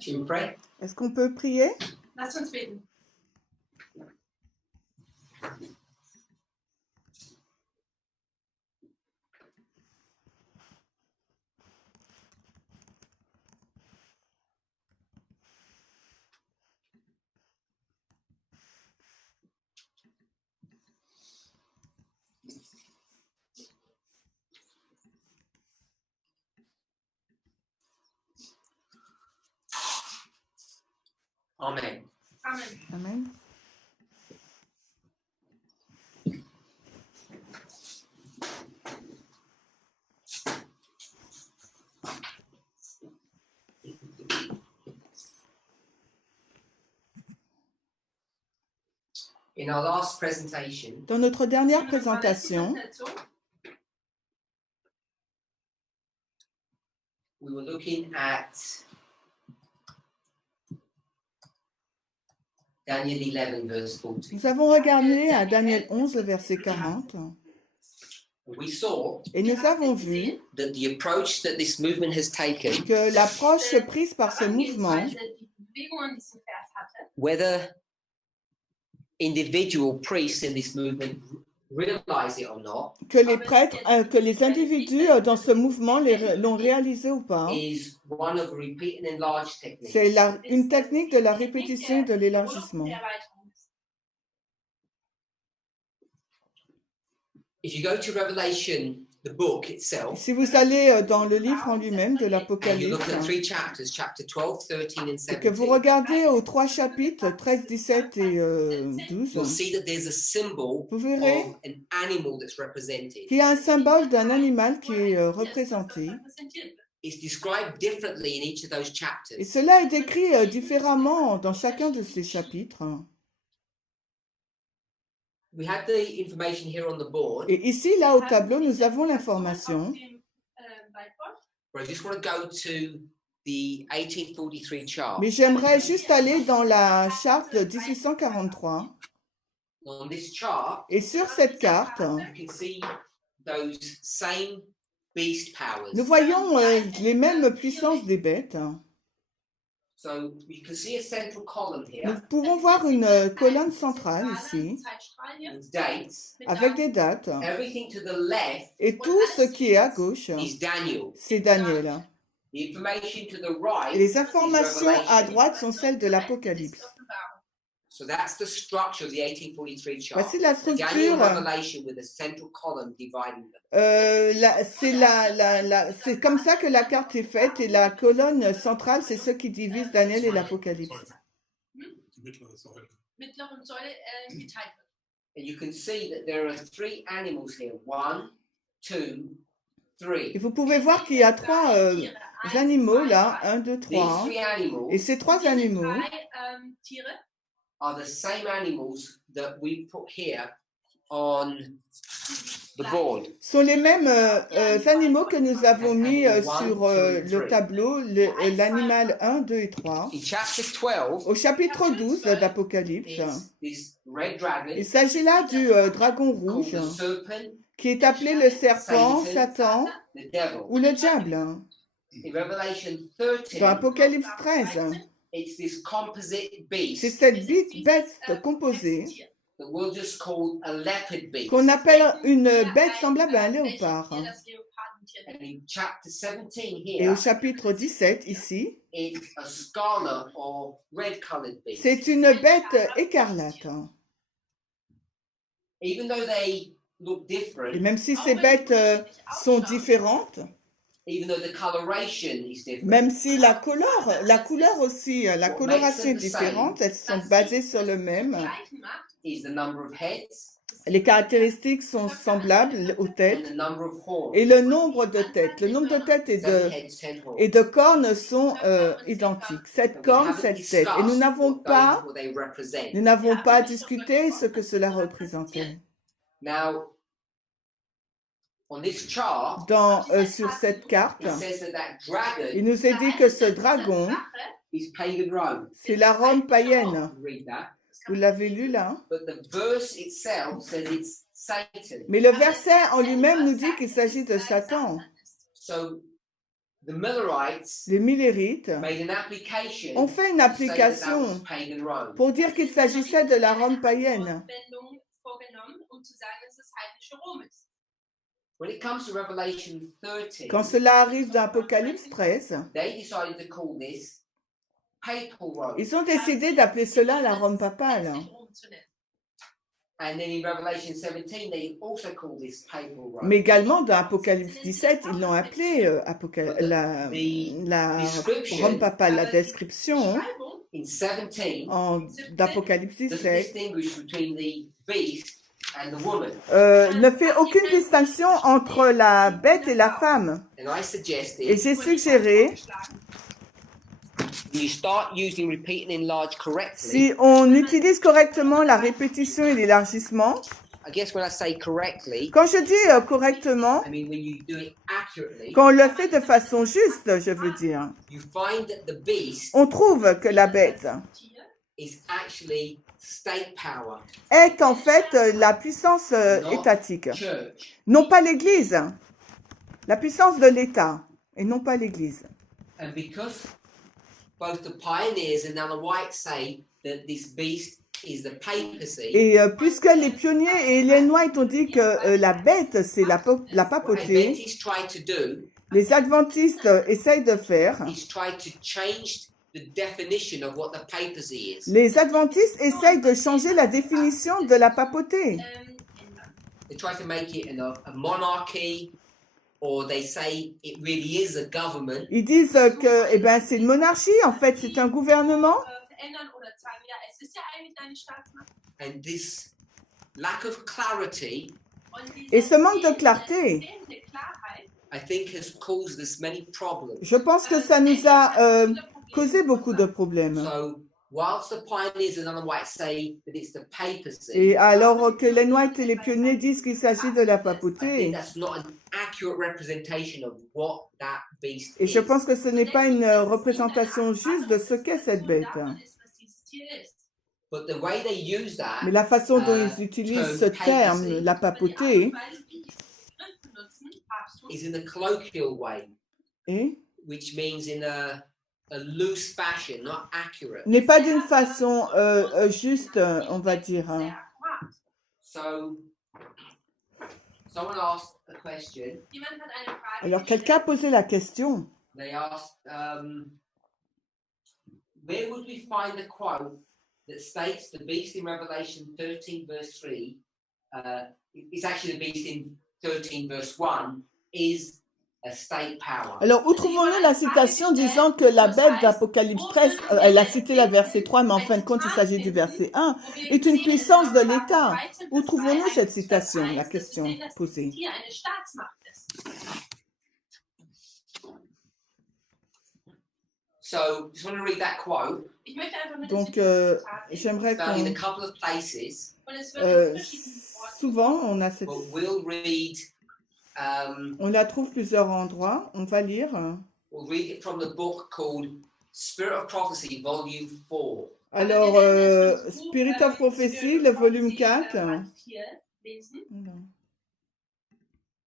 Should we pray? Est-ce qu'on peut prier? Lass uns beten. Amen. Amen. Amen. In our last presentation, Dans notre dernière In unserer letzten présentation, Präsentation we were looking at Daniel 11, verse 40. nous avons regardé à Daniel 11, verset 40, We saw et nous avons vu that the approach that this movement has taken, que l'approche prise par ce mouvement, Angehensweise die Bewegungen, die sie Vers hatte, whether individual priests in this movement realize it or not, que les prêtres, que les individus dans ce mouvement l'ont réalisé ou pas, is one of repeat and enlarge techniques. c'est une technique de la répétition et de l'élargissement. der Erweiterung ist. If you go to Revelation, the book itself, Si vous allez dans le livre en lui-même de and you l'Apocalypse, look at 3 chapters, chapter 12, 13, and et que vous 17, regardez aux 3 chapitres, 13, 17 et you'll 12, see that there's a symbol vous verrez of an animal that's represented. qu'il y a un symbole d'un animal qui est représenté. Repräsentiert wird. It's described differently in each of those Et chapters. cela est décrit différemment dans chacun de ces chapitres. We have the information here on the board, Et ici, là, au tableau, nous avons l'information. Auf dem, Whiteboard. but I just want to go to the 1843 chart. Mais j'aimerais juste aller dans la charte de 1843. On this chart, Et sur cette carte, you can see those same beast powers. nous voyons les mêmes puissances des bêtes. So you can see a central column Nous here pouvons voir une colonne centrale ici, Zeitstrahl hier with dates. mit avec des dates. Everything to the left Et tout ce qui est à gauche, is Daniel. c'est Daniel. The information to the Et right les is informations à Revelation. droite sont celles de l'Apocalypse. So that's the structure of the 1843 chart. Voici la Daniel structure. Revelation with a central column dividing them. C'est comme ça que la carte est faite et la colonne centrale, c'est ce qui divise Daniel et l'Apocalypse. Die mittlere Säule. mittleren Säule geteilt wird. And you can see that there are 3 animals here. 1, 2, 3. Et vous pouvez voir qu'il y a 3 Tiere. Eins, animaux zwei, là, drei. 1, 2, These 3. 3 animals Et ces 3 Diese animaux drei, Tiere are the same animals that we put here on the board. sont les mêmes animaux que nous avons mis sur le tableau, l'animal 1, 2 et 3. In chapter 12, Au chapitre 12 d'Apocalypse, it's this red dragon il s'agit là du dragon called rouge, the serpent, qui est appelé le serpent, Satan the devil. ou le diable. In Revelation 13, Dans Apocalypse 13, it's this composite c'est beast cette bête composée that we'll just call a leopard beast. qu'on appelle une bête semblable à un léopard. And in chapter 17 Et here, au chapitre 17, ici, it's a scarlet or red-colored beast. c'est une bête écarlate. Even though they look Et different, même si ces bêtes sont différentes, even though the coloration is different, même si la couleur aussi, la coloration est différente, elles sont basées sur le même. is the number of heads Les caractéristiques sont semblables aux and têtes the number of horns. et le nombre de têtes. Le nombre de têtes 7 heads, 10 horns. et de cornes sont identiques. 7 cornes, 7 têtes. Et nous n'avons pas discuté ce que cela représentait. Now, on this chart, Sur cette carte, it says that il dragon nous est dit que ce dragon, is pagan Rome. c'est la Rome païenne. Read that. Vous l'avez lu là? But the verse itself says it's Satan. Mais le verset en lui-même nous dit qu'il s'agit de Satan. So the Millerites les Millérites, made an application ont fait une to say that that was application pagan Rome. pour dire qu'il s'agissait de la Rome païenne. Anwendung vorgenommen, zu sagen, dass es heidnische Rom ist. When it comes to Revelation 13, Quand cela arrive dans Apocalypse 13, they decided to call this papal Rome. ils ont décidé d'appeler cela la Rome papale. Päpstlich Rom zu nennen. And then in Revelation 17, they also call this papal Rome. Mais également dans Apocalypse 17, ils l'ont appelé la Rome papale. La description Beschreibung In 17, d'Apocalypse doesn't 17 distinguish between the beast and the woman. ne fait aucune distinction entre la bête et la femme. And I suggested Et j'ai suggéré, you start using repeat and enlarge correctly. si on utilise correctement la répétition et l'élargissement, I guess when I say correctly, quand je dis correctement, I mean when you do it accurately, quand on le fait de façon juste, je veux dire, you find that the beast on trouve que la bête Tier is actually state power, est en fait la puissance étatique, church. non pas l'Église, la puissance de l'État et non pas l'Église. And because both the pioneers and Ellen White say that this beast is the papacy, Et puisque les pionniers et Ellen White ont dit que la bête, c'est la what papauté, Adventists try to do les adventistes essayent de faire, is try to change the definition of what the papacy is. les adventistes essayent de changer la définition de la papauté. ändern. They try to make it a monarchy, or they say it really is a government. Ils disent que c'est une monarchie, en fait, c'est un gouvernement. Verändern oder sagen, ja, es ist ja eigentlich eine Staatsmacht. And this lack of clarity, Und Et ce manque de clarté, fehlende Klarheit, I think, has caused us many problems. je pense que ça nous a causé beaucoup de problèmes. So, whilst the pioneers and Ellen White say that it's the papacy, Et alors que Ellen White et les pionniers disent qu'il s'agit de la I think papauté, that's not an accurate representation of what that beast et is. je pense que ce n'est pas une représentation juste de ce qu'est cette bête. davon ist, was dieses Tier ist. But the way they use that, Mais la façon dont ils utilisent ce terme, la papauté, is in a colloquial way, et which means in a loose fashion, not accurate. n'est pas d'une façon juste, on va dire. Hein. So, someone asked a question. Jemand hat eine Frage Alors quelqu'un a posé la question. They asked, where would we find the quote that states the beast in Revelation 13 verse 3, it's actually the beast in 13 verse 1, is a state power. Alors, où trouvons-nous la citation disant que la bête d'Apocalypse 13, elle a cité le verset 3, mais en fin de compte, il s'agit du verset 1, est une puissance de l'État. Où trouvons-nous cette citation? La question posée. Hier eine Staatsmacht ist. So, just want to read that quote. Ich möchte einfach nur Donc, das j'aimerais Found in a qu'on... couple of places, und es wird in verschiedenen Orten. souvent, on a cette... but we'll read On la trouve plusieurs endroits. On va lire. we'll read it from the book called Spirit of Prophecy, Volume 4. Alors, Spirit of Prophecy, le volume 4. Hier lesen.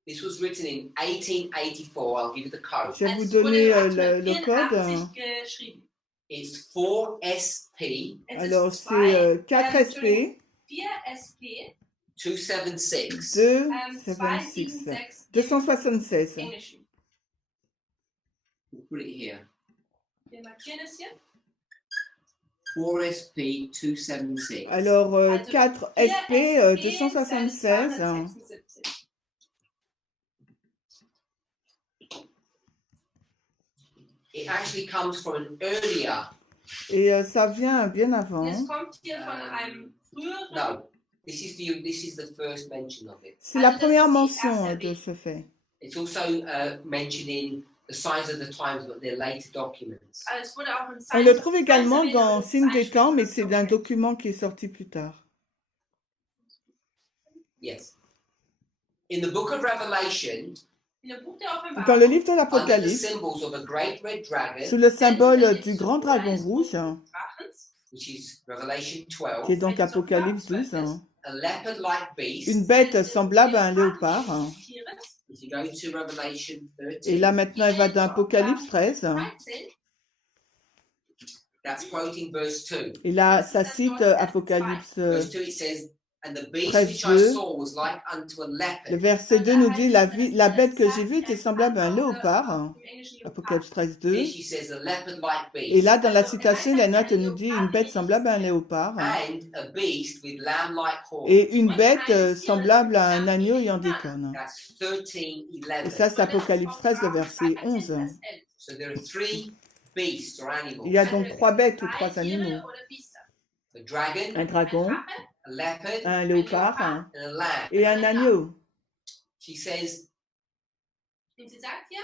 This was written in 1884. I'll give you the code. Je vais vous Es wurde donner 1884 le code. geschrieben. It's 4SP Es Alors, ist zwei, c'est 4SP 4SP 276. 276. 276. Englisch. We'll put it here. Wir markieren es hier. 4SP 276. Alors, Also 4SP 4SP 276. 276. It actually comes from an earlier. Et ça vient bien avant. Es kommt hier von einem früheren. No, this is the first mention of it. C'est la première mention de ce fait. It's also mentioned in the Signs of the Times, but they're later documents. Es wurde auch in On le Science- trouve également Science dans erwähnt, Signes des temps, mais c'est d'un Zeitschrift. document qui est sorti plus tard. Yes. In the book of Revelation, In dem Buch der Offenbarung, Dans le livre de under the l'Apocalypse, symbols of a great red dragon, sous le symbole du grand dragon rouge, Drachens, which is Revelation 12, qui est donc Apocalypse 12, a leopard-like beast, une bête semblable à un léopard, Tieres, If you go to Revelation Et 13, là maintenant, elle va dans Apocalypse 13. 13, that's quoting verse 2. Et là, ça cite Apocalypse Verse 2, it says, And the beast 13, which I 2. saw was like unto a Le leopard. verset 2 nous dit, la bête que j'ai vue était semblable à un léopard. Apocalypse 13, 2. Here she says a leopard-like Et beast. là, dans la citation, la note nous dit une bête semblable à un léopard. And a beast with lamb-like horns. Et une bête semblable à un agneau ayant des cornes. That's 13, Et 11. ça, c'est Apocalypse 13, le verset 11. So there are three beasts or animals. Il y a donc 3 bêtes ou 3 animaux. A dragon, Un dragon, a leopard, un léopard and a lamb. et un agneau. She says, Und sie sagt hier,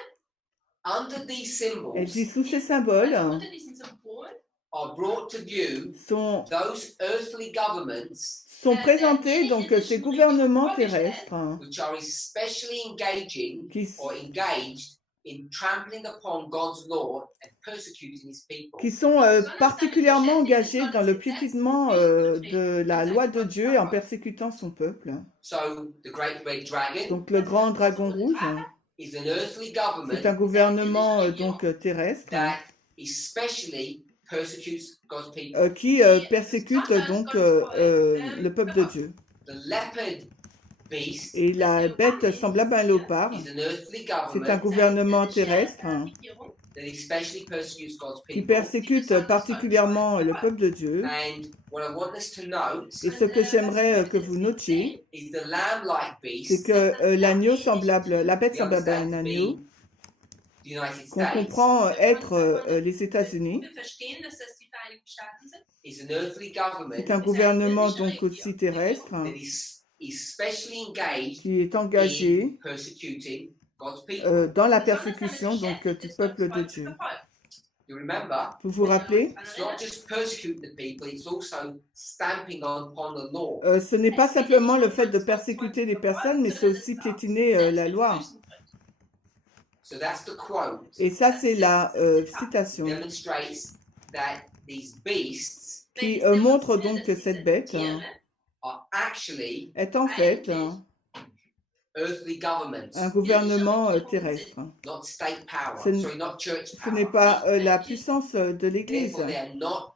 under these Elle symbols dit, sous ces symboles unter diesen Symbolen are brought to view sont those earthly governments présentés donc ces gouvernements terrestres which are especially engaging qui, or engaged in trampling upon God's law and persecuting his people. qui sont particulièrement engagés dans le piétinement de la loi de Dieu et en persécutant son peuple. So the great red dragon Donc le grand dragon rouge, is an earthly c'est un government gouvernement donc terrestre that especially persecutes God's people. qui persécute donc le peuple de Dieu. The leopard beast Et la bête semblable à un léopard, is an earthly c'est un government gouvernement terrestre that especially persecutes God's qui people. persécute particulièrement le peuple de Dieu. And what I want us to note Et ce que j'aimerais que vous notiez, is the lamb-like c'est beast, que l'agneau semblable, la bête semblable à un agneau, the United qu'on States, comprend être les États-Unis, wir verstehen, dass das die Vereinigten Staaten sind. is an earthly government c'est un gouvernement donc aussi terrestre that is especially engaged qui est engagé in persecuting God's people. dans la persécution donc du peuple de Dieu. You remember, Vous vous rappelez, it's not just persecuting the people, it's also stamping upon the law. ce n'est pas simplement le fait de persécuter les personnes, mais c'est aussi piétiner la loi. So that's the quote. Et ça, c'est la citation Demonstrates that these beasts qui montre donc que cette bête are actually est en fait earthly governments, un gouvernement terrestre. not state power. Ce n- Sorry, not church Ce power. n'est pas la puissance de l'Église. Therefore, they are not.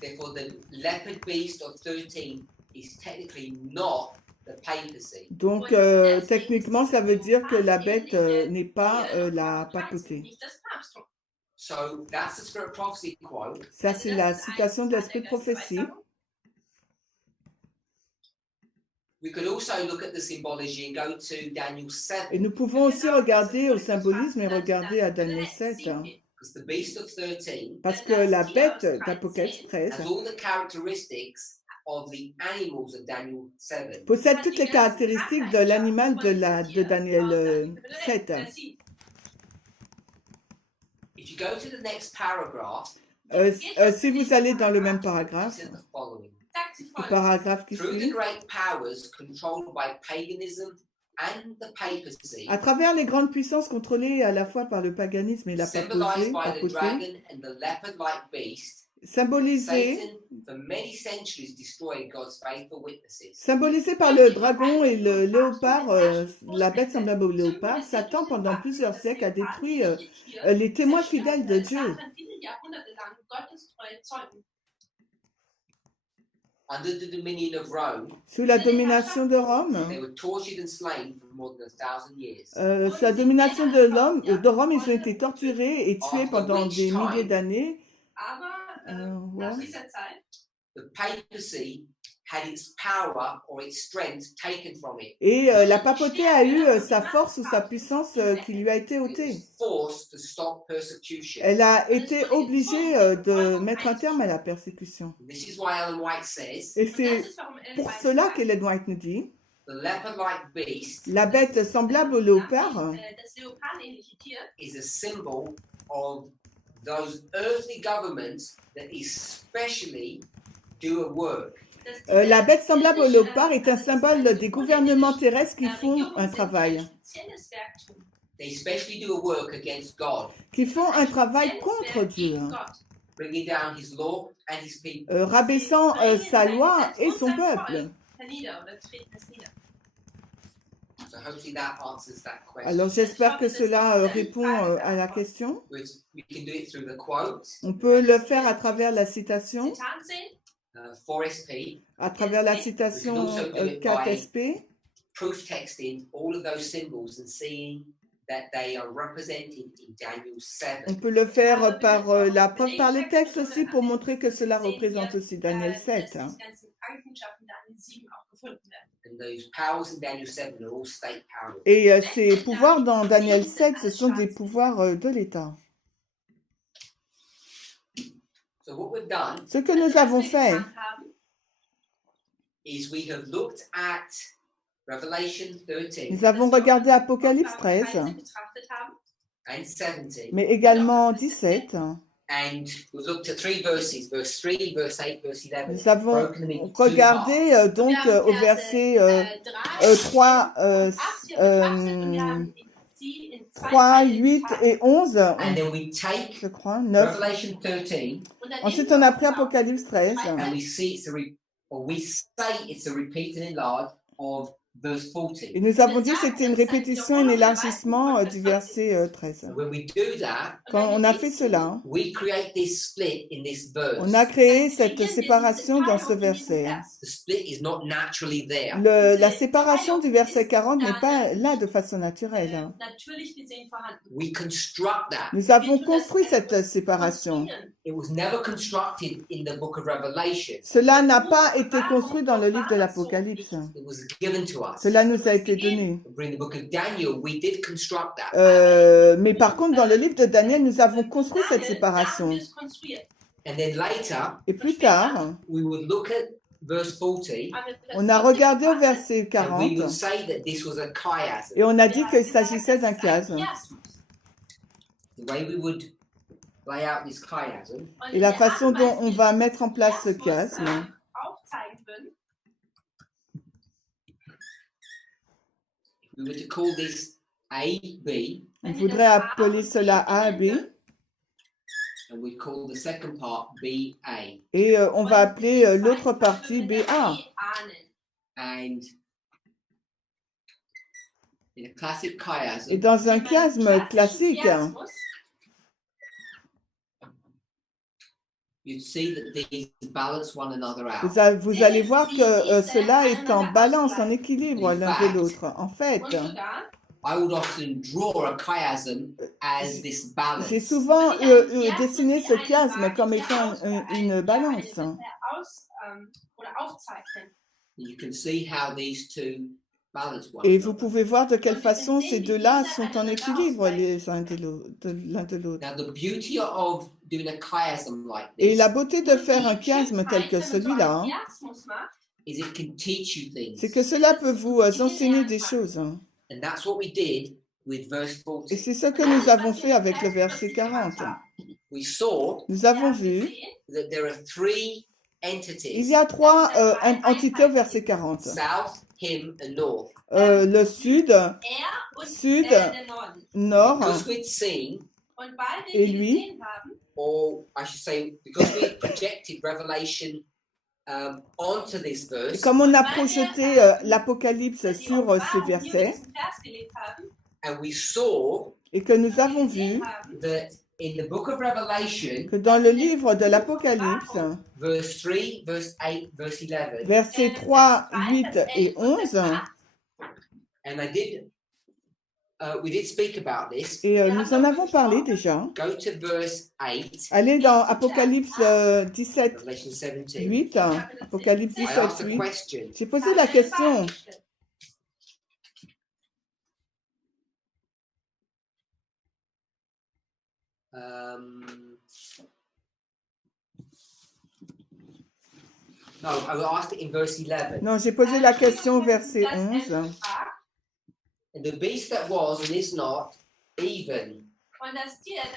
Therefore, the leopard beast of 13 is technically not the papacy. Donc, techniquement, ça veut dire que la bête n'est pas la papauté. Nicht das Papsttum. So that's the spirit prophecy quote. Ça, c'est la citation de l'esprit de prophétie. We could also look at the symbology and go to Daniel 7, Et nous pouvons aussi regarder au symbolisme et regarder à Daniel 7. because the beast of 13 Parce que la bête d'Apocalypse 13 has all the characteristics of the animals of Daniel 7. possède toutes les caractéristiques de l'animal de Daniel 7. If you go to the next paragraph, Si vous allez dans le même it paragraphe, says the following. Sagt sie le folgendes. paragraphe qui Through the suit, great powers controlled by paganism and the papacy, à travers les grandes puissances contrôlées à la fois par le paganisme et la symbolized by the papauté, dragon and the leopard-like beast, symbolisées Satan for many centuries destroyed God's faithful witnesses. Symbolisé par le dragon et le léopard, la bête semblable au léopard, Satan, pendant plusieurs siècles, a détruit les témoins fidèles de Dieu. Under the dominion of Rome, Sous la domination de Rome, they were tortured and slain for more than 1,000 years. sous la domination de Rome, ils ont été torturés et tués pendant des milliers d'années. Aber Ouais. nach dieser Zeit The papacy had its power or its strength taken from it. Et la papauté a eu sa force ou sa puissance qui lui a été It ôtée. was forced to stop persecution. Elle a été obligée de mettre un terme à la persécution. This is why Ellen White says Et das c'est ist, warum Ellen pour White cela sagt, qu'Ellen White nous dit, the leopard-like beast la bête semblable au léopard das leopardähnliche Tier is a symbol of those earthly governments that especially do a work. dass la bête semblable au léopard est un symbole des gouvernements terrestres qui font un travail, They especially do a work against God, qui font un travail contre Dieu, bringing down his law and his people. rabaissant sa loi et son peuple. So hopefully that answers that question. Alors j'espère que cela répond à la question. We can do it through the quote, On peut le faire à travers la citation, Zitat sehen. 4SP, à travers la citation 4SP. proof texting all of those symbols and seeing that they are represented in Daniel 7. On peut le faire par la preuve par les textes aussi pour montrer que cela représente aussi Daniel 7. Dass die ganzen Eigenschaften Daniel 7 auch gefunden werden. And those powers in Daniel 7 are all state powers. Et ces pouvoirs dans Daniel 7, ce sont des pouvoirs de l'État. So what we've done Ce que nous avons fait, is we have looked at Revelation 13 nous avons regardé Apocalypse 13, betrachtet haben. and 17, mais également 17. and we've looked at 3 verses, verse 3, verse 8, verse 11. Nous avons broken them into 2 regardé parts. donc Wir haben au Verse, verset 3, 8 betrachtet und wir haben sie in 3, 8 et 11, And then we take je crois, 9. Revelation 13 Und dann Ensuite, nehmen on wir a pris uns Apocalypse 13 and we see it's we say it's a repeat and enlarge of verse 14. et nous avons dit que c'était une répétition, un élargissement du verset 13. And when we do that, Quand on a fait cela, we create this split in this verse. on a créé cette séparation dans ce verset. The split is not naturally there. La séparation du verset 40 n'est pas là de façon naturelle. natürlich gesehen vorhanden. We construct that. Nous avons construit cette séparation. It was never constructed in the book of Revelation. Cela n'a pas été construit dans le livre de l'Apocalypse. It was given to us. Cela nous a été donné. In the book of Daniel, we did construct that. Mais par contre, dans le livre de Daniel, nous avons construit cette séparation. And then later, Et plus tard, we would look at verse 40 on a regardé au verset and we 40 would say that this was a chiasm. et on a dit qu'il s'agissait d'un chiasme. The way we would lay out this chiasm Et la façon dont on va mettre en place ce chiasme, we were to call this A, B, on voudrait appeler cela A, B, and we call the second part B, A. et on va appeler l'autre partie BA. And in a classic Et chiasm, dans un chiasme classique, you'd see that these balance one another out. vous allez voir que cela est en balance, en équilibre l'un de l'autre. En fait, I would often draw a chiasm as this balance. j'ai souvent dessiné ce chiasme comme étant une balance. You can see how these two balance one Et vous another. pouvez voir de quelle façon ces deux-là sont en équilibre les uns l'un de l'autre. Now, the beauty of doing a chiasm like Et this la beauté de faire un chiasme tel que celui-là, is it can teach you things. c'est que cela peut vous enseigner des choses. And that's what we did with verse 40. Et c'est ce que nous avons fait avec le verset 40. We saw Nous avons vu, that there are 3 il entities, y a 3 entités au verset 40. south, him, and north. Le sud, sud, nord, Because we'd seen, et lui, or I should say, because we had projected Revelation onto this et verse, comme on a projeté l'Apocalypse sur ces versets, and we saw et que nous avons vu that in the book of Revelation, que dans le livre de l'Apocalypse, verse 3, verse 8, verse 11, versets 3, 8 et 11, and we did speak about this. et nous en avons parlé déjà. Go to verse 8, Allez dans Apocalypse 17, Revelation 17. 8. Apocalypse I 17, asked a 8. question. J'ai posé la question. No, I asked it in verse 11. Non, j'ai posé la question au verset 11. And the beast that was and is not, even,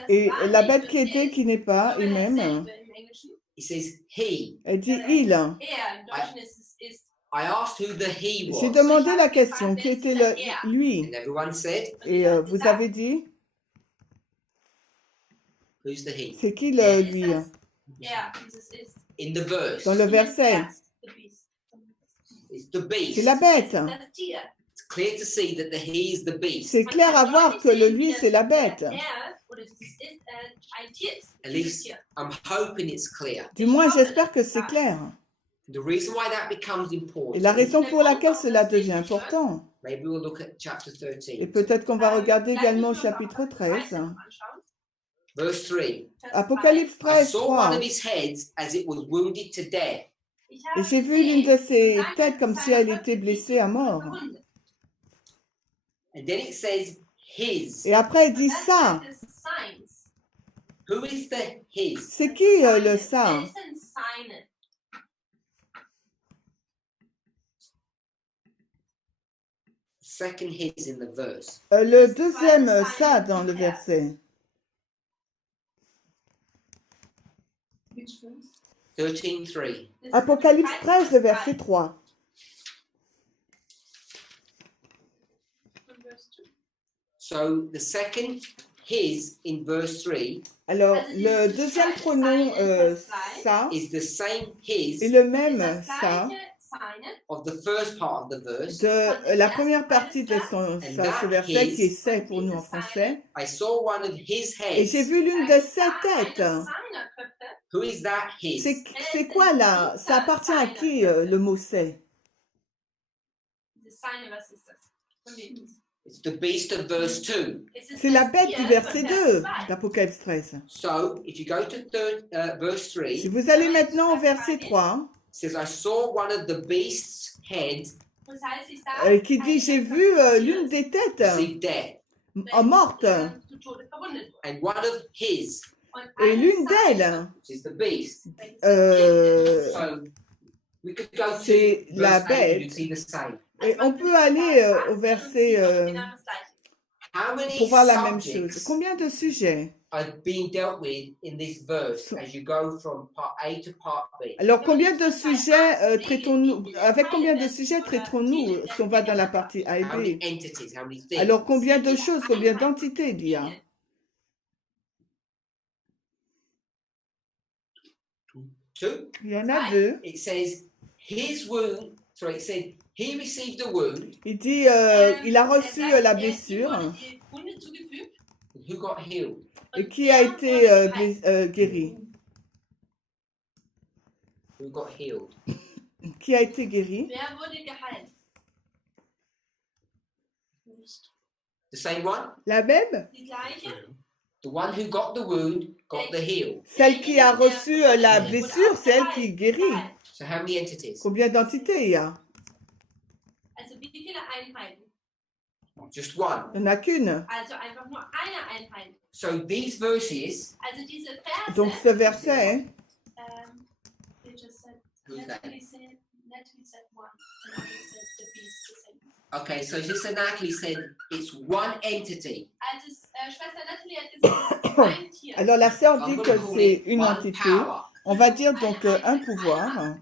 Et la bête qui était, qui n'est pas, et même, it says he. elle dit il. I asked who the he J'ai was. demandé la question, qui était le lui? And everyone said, Et vous avez dit, who's the he? c'est qui le lui? In the verse, Dans le verset, it's the beast. c'est la bête. It's clear to see that the he is the beast. C'est clair à voir que le lui, c'est la bête. Oder dieses ist ein Tier ist. At Dieses least Tier. I'm hoping it's clear. Du moins, j'espère que c'est clair. The reason why that becomes Et important, la raison pour laquelle cela devient important, maybe we'll look at chapter et 13, peut-être qu'on va regarder Vielleicht également au müssen wir chapitre noch 13, 13 anschauen. verse 3. Vers Apocalypse I 13, saw one 3. of his heads as it was wounded to death. 3. Ich Et habe j'ai vu l'une de ses gesehen, têtes comme si elle était blessée à mort. verwundet. And then it says his. Et après, il dit Dann ça. sagt es seins. Who is the his? C'est qui le ça? Wer ist denn seine? Second his in the verse. Le deuxième ça dans le verset. Which verse? 13:3. Apocalypse 13, le verset 3. So the second his in verse 3 Alors, le deuxième pronom ça is the same his est le même ça of the first part of the verse. de la première partie de ce verset qui est c'est pour nous en français. I saw one of his Et j'ai heads. vu l'une de ses têtes. Who is that his? C'est quoi là? Ça appartient à qui le mot c'est? Seine, was ist das? Von wem ist es? It's the beast of verse 2. C'est la bête du verset 2 d'Apocalypse 13. So if you go to verse 3, Si vous allez maintenant au verset 3, it says, I saw one of the beast's heads Das heißt, ich sah qui dit j'ai vu l'une des têtes receive death, morte zu Tode verwundet wurde. and one of his, Und et eine l'une seine, d'elles, which is the beast. euh, So we could go to c'est la verse 8, you'd bête. see the same. Et on peut aller au verset genau das Gleiche. How many pour voir la même chose. subjects Combien de sujets? are being dealt with in this verse as you go from part A to part B? Alors combien de sujets traitons-nous? Avec combien de sujets traiterons-nous si on va dans la partie A et How many B? entities, how many things? Alors combien de choses, combien d'entités il y a? Two. Il y en a deux. It says his wound. Sorry, it said he received a wound. Il dit il a reçu la blessure. Die Wunde zugefügt. Who got healed? Et qui a été guéri? Who got healed? Qui a été guéri? Wer wurde geheilt? The same one? La même? Die gleiche? The one who got the wound got the heal. Celle qui a reçu la blessure, c'est elle qui guérit. So how many entities? Combien d'entités il y a? Also wie viele Einheiten? Just one. Il n'y en a qu'une. Also einfach nur eine Einheit. So these verses, Also diese Verse. Donc ce verset, They just said, Who's that? Natalie said one. And I just said the beast the same. okay, so Sister Natalie said it's one entity. Also Schwester Natalie hat gesagt, es ist ein Tier. alors la sœur I'm dit going que to call c'est it une one entité. power. On va dire donc un pouvoir.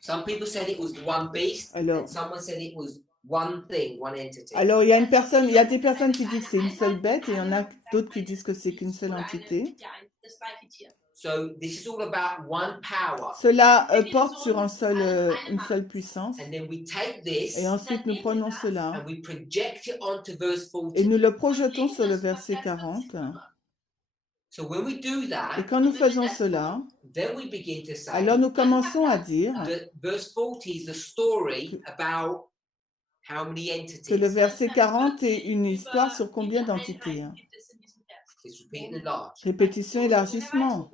Some people said it was one beast, Alors, and someone said it was one thing, one entity. alors il y a une personne, il y a des personnes qui disent que c'est une seule bête et il y en a d'autres qui disent que c'est qu'une seule entité. Das gleiche Tier. So this is all about one power. Cela porte sur une seule puissance. And then we take this Et ensuite nous prenons cela and we project it onto verse et 40. nous le projetons sur le verset 40. So when we do Et that, quand nous faisons cela, then we begin to say alors nous commençons à dire that verse 40 is the story about how many que le entities. verset 40 est une histoire sur combien d'entités. It's repeat and enlarge. Répétition, élargissement.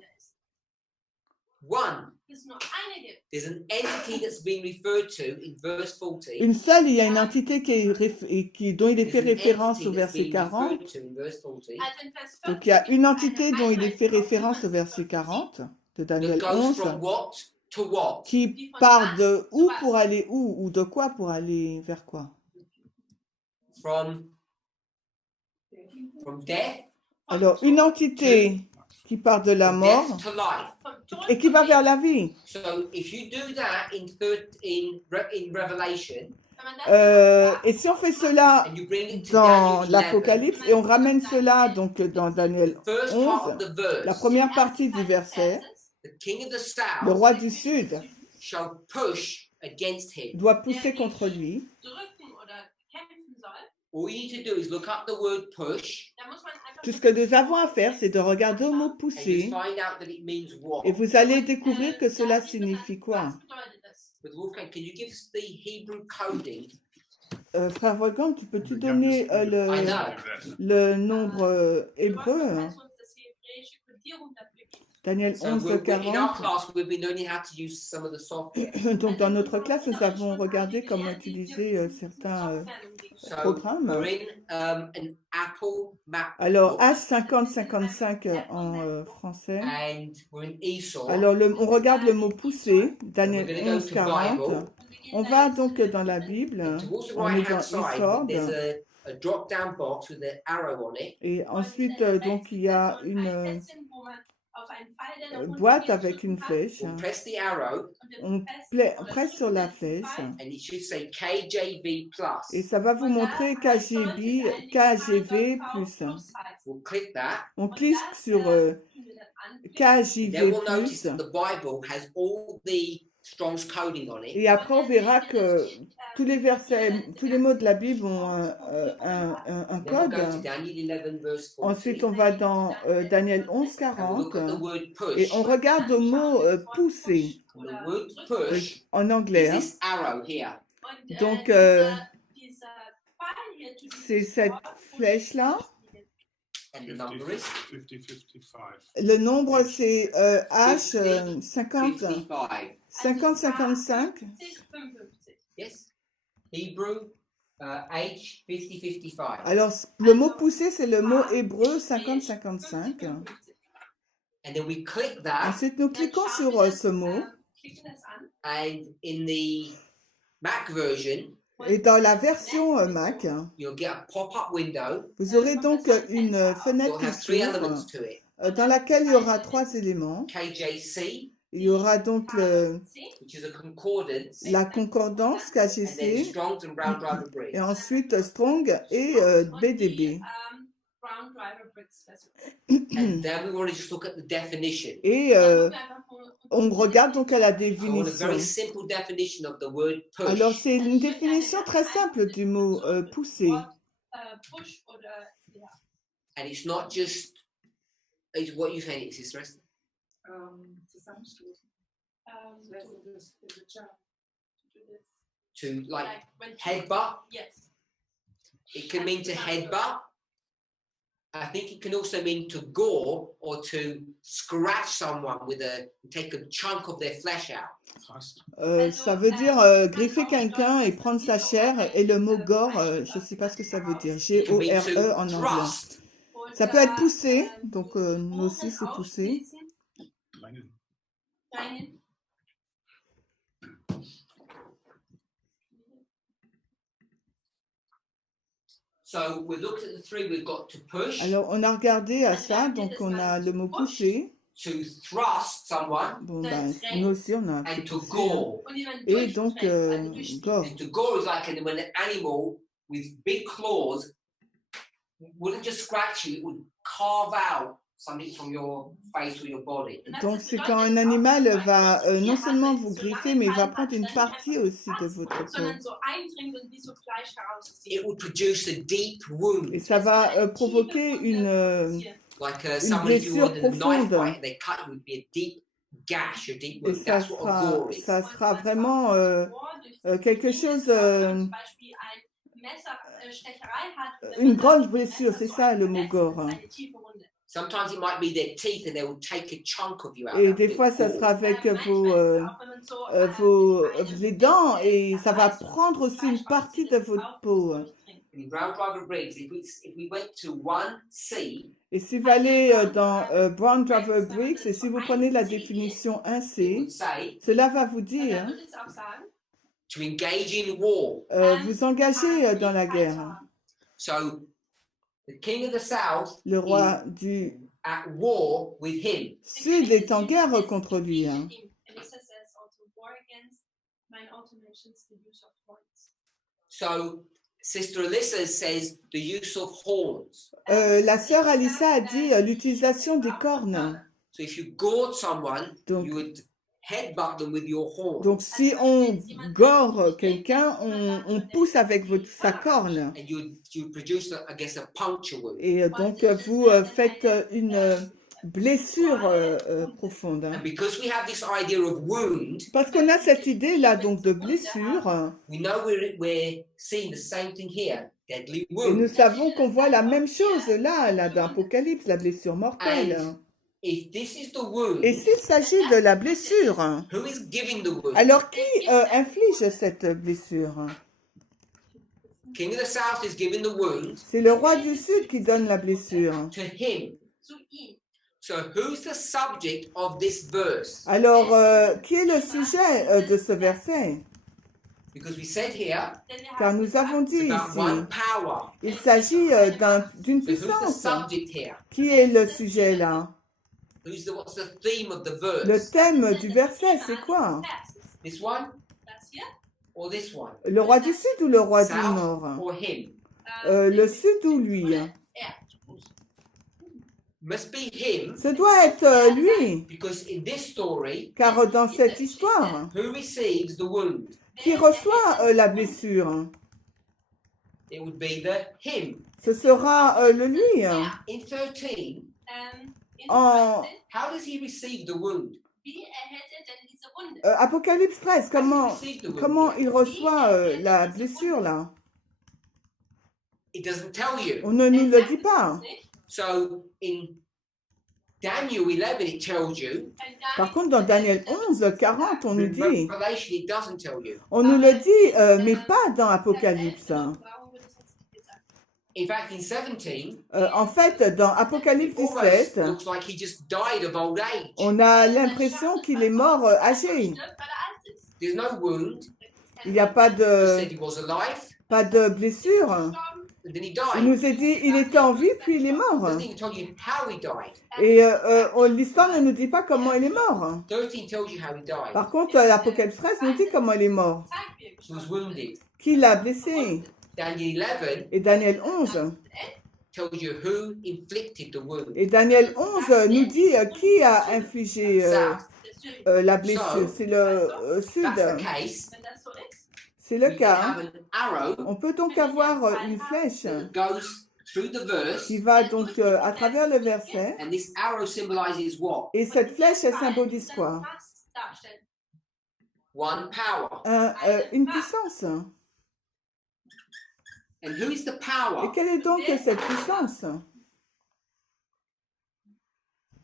One, Es ist nur eine gibt. there's an entity that's being referred to in verse 40. Une seule, il y a une entité dont il est fait There's an référence entity au that's verset being 40. referred to in verse 40 Also in Vers 40 Donc il y a une entité dont il est fait référence au verset 40 de that Daniel goes 11 from what to what? qui part de où pour aller où ou de quoi pour aller vers quoi. From death Alors une entité qui part de la mort death to life. vom Tod et qui va vers la vie. So if you do that in Revelation Wenn man das Et si on fait cela and you bring it to dans Daniel 11, l'Apocalypse et on ramène cela donc dans Daniel first part 11, of the verse, la première partie du verset, the king of the le south roi du Sud shall push against him. doit pousser contre lui drücken oder all you need to do is look up the word push Da muss man einfach Tout ce que nous avons à faire, c'est de regarder au mot and just pousser find out that it means what. et vous allez découvrir que cela signifie quoi. Was bedeutet das? But Wolfgang, can you give us the Hebrew coding? Frère Wolfgang, peux-tu We donner got this. I know. le nombre Wir hébreu, wollen, hein? dass uns das hebräische Kodierung dafür gibt. Daniel So 11, in our 40. class, we've been learning how to use some of the software. Donc, dans notre classe, nous avons regardé comment utiliser certains So programmes. we're in an Apple Mac Alors, H5055 en français. and we're in Esau. Alors, on regarde le mot pousser, We're Daniel going to go 11, to 40. Bible. On va donc dans la Bible, And towards the on est dans right-hand side, Isord, there's a drop-down box with an arrow on it. et ensuite, donc, il y a une boîte avec une flèche. We'll press the arrow On presse sur la flèche and it should say KJV plus. et ça va vous montrer KGV+. We'll click that. On clique sur KJV+, Then we'll notice that the Bible has all the Strong's coding on it. et après on verra que tous les versets, tous les mots de la Bible ont un Then we'll code. go to Daniel 11 verse 40. Ensuite, on va dans Daniel 11, And we'll look at 40 the word push. et on regarde au mot pousser And the word push en anglais. is Hein. this arrow here. Donc, c'est cette flèche-là. And the number is 50-55. Le nombre, c'est H 50, 55. 50-55. Yes. Hebrew H 50-55. Alors, le mot pousser, c'est le mot hébreu 50-55. And then we click that, Ensuite, nous cliquons sur ce mot. and in the Mac version, Et dans la version Mac, you'll get a pop-up window. vous aurez donc une It'll fenêtre qui have three elements s'ouvre to it. dans laquelle il y aura 3 éléments. KJC, Il y aura donc which is a concordance, la concordance and then KGC, Strong's and Brown Driver Briggs. et ensuite Strong et BDB. And then we want to just look at the definition. Et on regarde donc à la I want a définition. very simple definition of the word push. Alors, c'est une définition très simple du mot pousser. And it's not just, it's what you saying, Sister Esther? Zusammenstoßen. To like headbutt. Yes. It can mean to headbutt. I think it can also mean to gore or to scratch someone with take a chunk of their flesh out. Fast. Ça veut dire griffer quelqu'un et prendre sa chair. Et le mot gore, je ne sais pas ce que ça veut dire. It can mean G-O-R-E en to anglais. thrust. Ça peut être pousser. Donc, nous aussi, c'est pousser. Meine So we looked at the three. We've got to push, Alors, on a regardé à ça. Donc, on a le mot pousser. to thrust someone, Bon, ben, nous aussi, on a fait and to pousser. gore. Et donc, gore. And to gore is like when an animal with big claws wouldn't just scratch you; it would carve out something from your face or your body. Donc, c'est quand un animal va non seulement vous griffer, mais il va prendre une partie aussi de votre peau. It would produce a deep wound. Et ça va provoquer une Like someone if you blessure were in a knife profonde. fight and they cut, it would be a deep gash, a deep et wound. That's what a gore is. ça sera vraiment quelque chose, une grosse blessure, c'est ça le mot gore. Sometimes it might be their teeth and they will take a chunk of you out. Et That des big fois, ça gore. sera avec les dents et ça va prendre aussi une partie de votre peau. In Brown Driver Briggs, if we went to 1C, Et si vous allez dans Brown Driver Briggs et si vous prenez la définition it 1C, would say cela va vous dire to engage in war. vous engagez dans la guerre. So the king of the south Le roi is du at war with him. Sud est en guerre contre lui. Hein. So Sister Alyssa says the use of horns. La sœur Alissa a dit l'utilisation des cornes. So if you gored someone, Donc, you would headbutt them with your horn. Donc, si on gore quelqu'un, on pousse avec sa corne. And you produce, I guess, a puncture wound. Et donc, vous faites une blessure profonde. And because we have this idea of wound, Parce qu'on a cette idée-là, donc, de blessure. we know we're seeing the same thing here, deadly Et nous wound. savons qu'on voit la même chose là dans l'Apocalypse, la blessure mortelle. If this is the wound, Et s'il s'agit de la blessure, who is giving the wound? alors qui inflige cette blessure? King of the South is giving the wound C'est le roi du Sud qui donne la blessure. to him. zu ihm. So who's the subject of this verse? Alors, qui est le sujet de ce verset? Because we said here, Denn wir Car haben nous avons dit it's about one ici, power. il s'agit d'une So who's the puissance. subject here? Qui est le sujet là? What's the theme of the Le verse? thème du verset, c'est quoi? This one das hier. or this one? Le roi du Sud ou le roi du South Nord? or him? Le Sud ou lui? Er. Must be him, Ce doit être lui, because in this story, car dans cette histoire, who receives the wound? qui reçoit la blessure? It would be the him. Ce sera le lui. In 13, In Oh. 13, how does he receive the wound? wie erhält er denn diese Wunde? Apocalypse 13, How comment, does he receive the wound? comment il reçoit la blessure là? It doesn't tell you. On ne nous Er le sagt dit es pas. uns nicht. So in Daniel 11, it tells you. Par contre, dans Daniel 11, 40, on nous In dit, Revelation, it doesn't tell you. on nous le dit, mais pas dans Apocalypse. Warum wird es jetzt nicht gesagt? In fact, in 17, En fait, dans Apocalypse it almost 17, looks like he just died of old age. on a l'impression qu'il est mort âgé. Stirbt, weil er alt ist. There's no wound. Il n'y a pas He de, said he was alive, blessure. Gestorben. and then he Il died. nous est dit, il était en vie, puis il est It mort. doesn't even tell you how he died. Et l'histoire ne nous dit pas comment il est mort. 13 tells you how he died. Par contre, l'Apocalypse 13 nous dit comment il est mort. Zeigt, wie er He was gestorben ist. wounded. Qui l'a blessé? Daniel 11 Et Daniel 11. tells you who inflicted the wound. Et Daniel 11 nous dit qui a infligé South. Der Syrien. la blessure. C'est le Sud. That's the case. Wenn das so ist, C'est le We cas. have an arrow On peut donc avoir une flèche that goes through the verse, qui va donc à travers le verset. and this arrow symbolizes what? Et cette flèche, elle symbolise quoi? was darstellen. One power. Une puissance. And who is the Et power? quelle est donc cette puissance?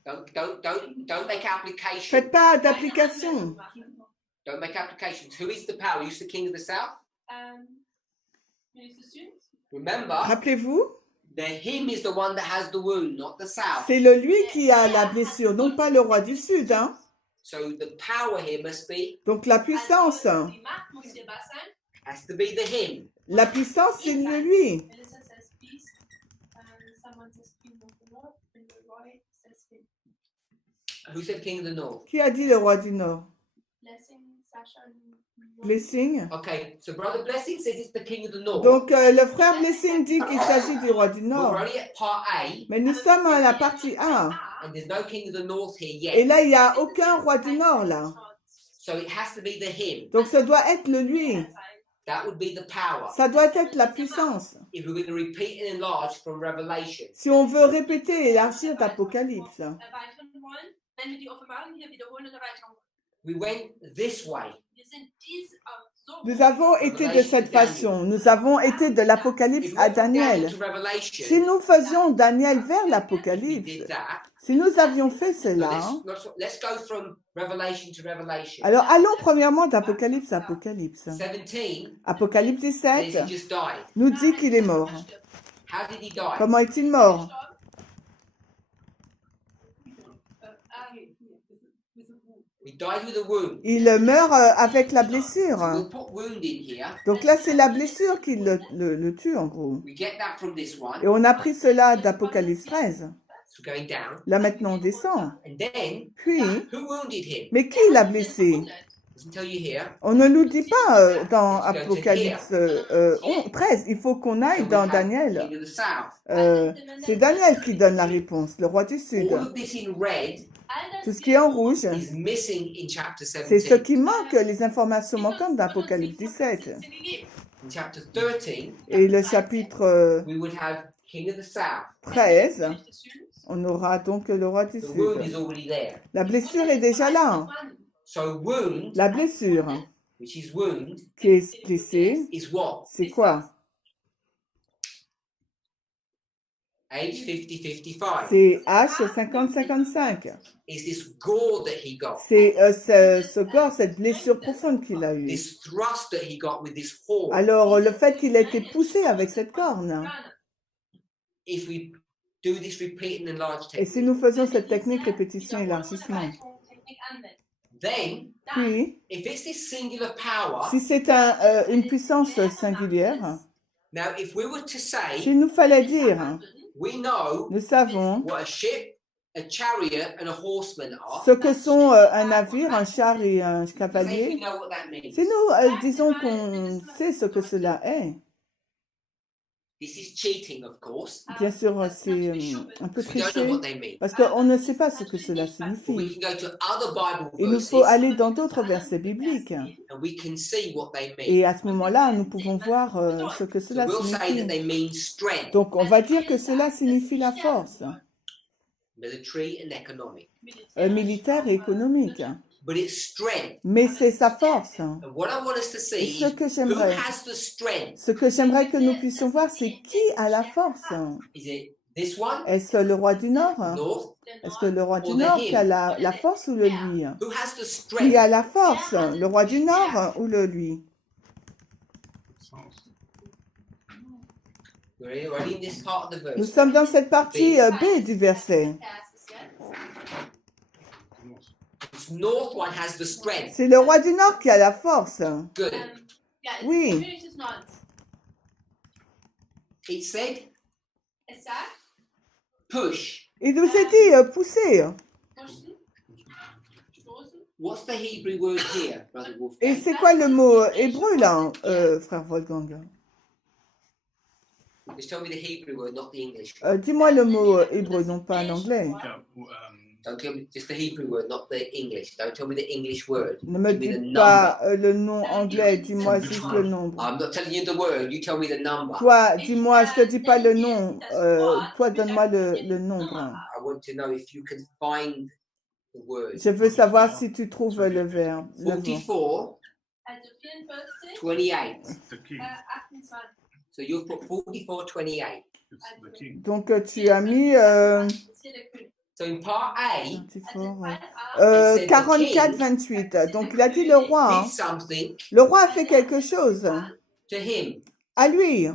Don't make application. Faites pas d'application. Don't make applications. Who is the power? Who's the king of the south? Minister Süd. Remember, Rappelez-vous, the him is the one that has the wound, not the south. c'est le lui qui a la blessure, non pas le roi du Sud. Hein? So the power here must be, Donc la puissance, Also, die Macht muss hier was sein. has to be the him. la puissance, c'est le lui. Melissa says beast. Someone says king of the north. And Roy says him. Who said king of the north? Qui a dit le roi du Nord? Blessing, Sasha. and Roy. Blessing. Okay, so Brother Blessing says it's the king of the north. Donc le frère Blessing dit qu'il s'agit du roi du We're Nord. only at part A, Mais nous sommes à la partie A. and there's no king of the north here Et yet. là, il n'y a aucun roi du Nord là. So it has to be the him. Donc ça doit être le lui. That would be the power. Ça doit être la puissance. If we're going to repeat and enlarge from Revelation. Si on veut répéter et élargir d'Apocalypse. Erweitern wollen, wenn wir die Offenbarung hier wiederholen und erweitern wollen. We went this way. Wir sind so. Nous avons été de cette façon. Nous avons été de l'Apocalypse If we à went from Daniel Daniel. to Revelation, Si nous faisions Daniel vers we l'Apocalypse, did that. si nous avions fait So cela, let's go from Revelation to Revelation. alors allons premièrement d'Apocalypse à Apocalypse. 17 Apocalypse says 17 he just died. nous dit qu'il est mort. How did he die? Comment est-il mort? He died with a wound. Il meurt avec la blessure. We'll put wound in here. Donc là, c'est la blessure qui le tue en gros. We get that from this one. Et on a pris cela d'Apocalypse 13. So going down. Là maintenant, on descend. And then, Puis, who wounded him? mais qui l'a blessé? Doesn't tell you here. On ne nous dit pas dans Apocalypse 13. Il faut qu'on So aille we dans have Daniel. King of the south. C'est Daniel qui donne la réponse, le roi du Sud. All of this in red Tout ce qui est en rouge, is missing in chapter c'est ce 17. qui manque, les informations manquantes d'Apocalypse 17. In chapter 13, Et le chapitre we would have King of the South. 13, on aura donc le roi du The wound is Sud. already there. La blessure est déjà là. So wound, La blessure which is wound, qui est blessée, is what? c'est quoi? Age 50-55. C'est H50-55. Is this gore that he got? C'est ce corps, cette blessure profonde qu'il a eue. This thrust that he got with this horn? Alors, le fait qu'il ait été poussé avec cette corne, If we do this repeat and enlarge et si technique, nous faisons cette technique répétition-élargissement, then puis, if it's this singular power, si c'est une puissance singulière, now if we were to say, s'il nous fallait dire, we know nous savons what a ship, a chariot, and a horseman are. ce que sont un navire, un char et un Say if we cavalier, know what that means. si nous disons qu'on sait ce que cela est, This is cheating, of course. bien sûr, c'est un peu We don't know triché, what they mean. parce qu'on ne sait pas ce que cela But we signifie. can go to other Bible Il nous verses faut aller dans d'autres versets bibliques. and we can see what they mean. Et à ce moment-là, nous pouvons voir ce que So cela we'll say that signifie. they mean strength, Donc, on va dire que cela signifie la force military and economic. militaire et économique. But it's strength. Mais c'est sa force. And what I want us to Et see ce is que who j'aimerais, has the strength. que nous puissions voir, c'est qui a la force. Is it this one, Est-ce le roi du Nord? north? Est-ce que le roi du Nord qui a la force ou le lui? Who has the Qui strength? a la force? Le roi du Nord ou le lui? We're already in this part of the Nous verse. sommes dans cette partie B du verset. This north one has the strength. C'est le roi du Nord qui a la force. Good. Oui. It said push. Il nous a dit pousser. What's the Hebrew word here, Brother Et Wolfgang? c'est quoi le mot hébreu là, frère Wolfgang? Just tell me the Hebrew word, not the English. Dis-moi le mot hébreu, non pas l'anglais. Yeah, Don't tell me just the Hebrew word, not the English. Don't tell me the English word. Ne me Give me the dis number. pas le nom anglais, dis-moi juste le nombre. I'm not telling you the word. You tell me the number. Toi, dis-moi, je te dis pas le nom. Toi, donne-moi le nombre. I want to know if you can find the word. Je veux savoir si tu trouves le verbe. Le mot. 44, 28. the king. So you've put 44, 28. It's the king. Donc, tu as mis So in part A, 44, 28. Donc, il a dit le roi. did something Le roi a fait quelque chose to him. à lui.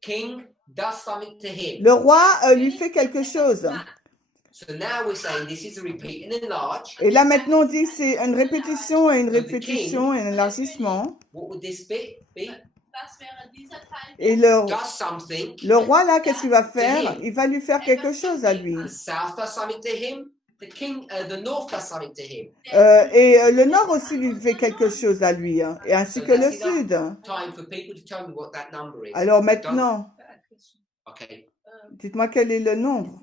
King does something to him. Le roi lui fait quelque chose. So now we're saying this is a repeat and enlarge. Et là, maintenant, on dit que c'est une répétition et une répétition et un élargissement. What would this be? Et le Does something. roi, là, qu'est-ce qu'il va faire? Il va lui faire quelque chose à lui. The south does something to him. The north does something to him. Et le nord aussi lui fait quelque chose à lui, hein, et ainsi que le sud. Time for people to tell me what that number is. Alors maintenant, Okay. dites-moi quel est le nombre.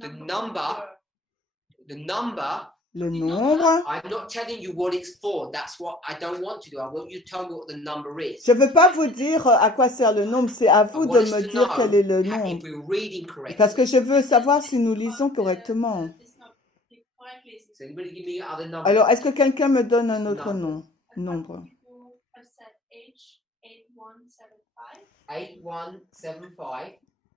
The number. Le nombre. I'm not telling you what it's for. That's what I don't want to do. I want you to tell me what the number is. Je ne veux pas vous dire à quoi sert le nombre, c'est à I vous want de us me to dire know quel est le if nombre. we're reading correctly. Parce que je veux savoir si nous lisons correctement. So anybody give me other numbers? Alors, est-ce que quelqu'un me donne un autre nom, nombre? 8175.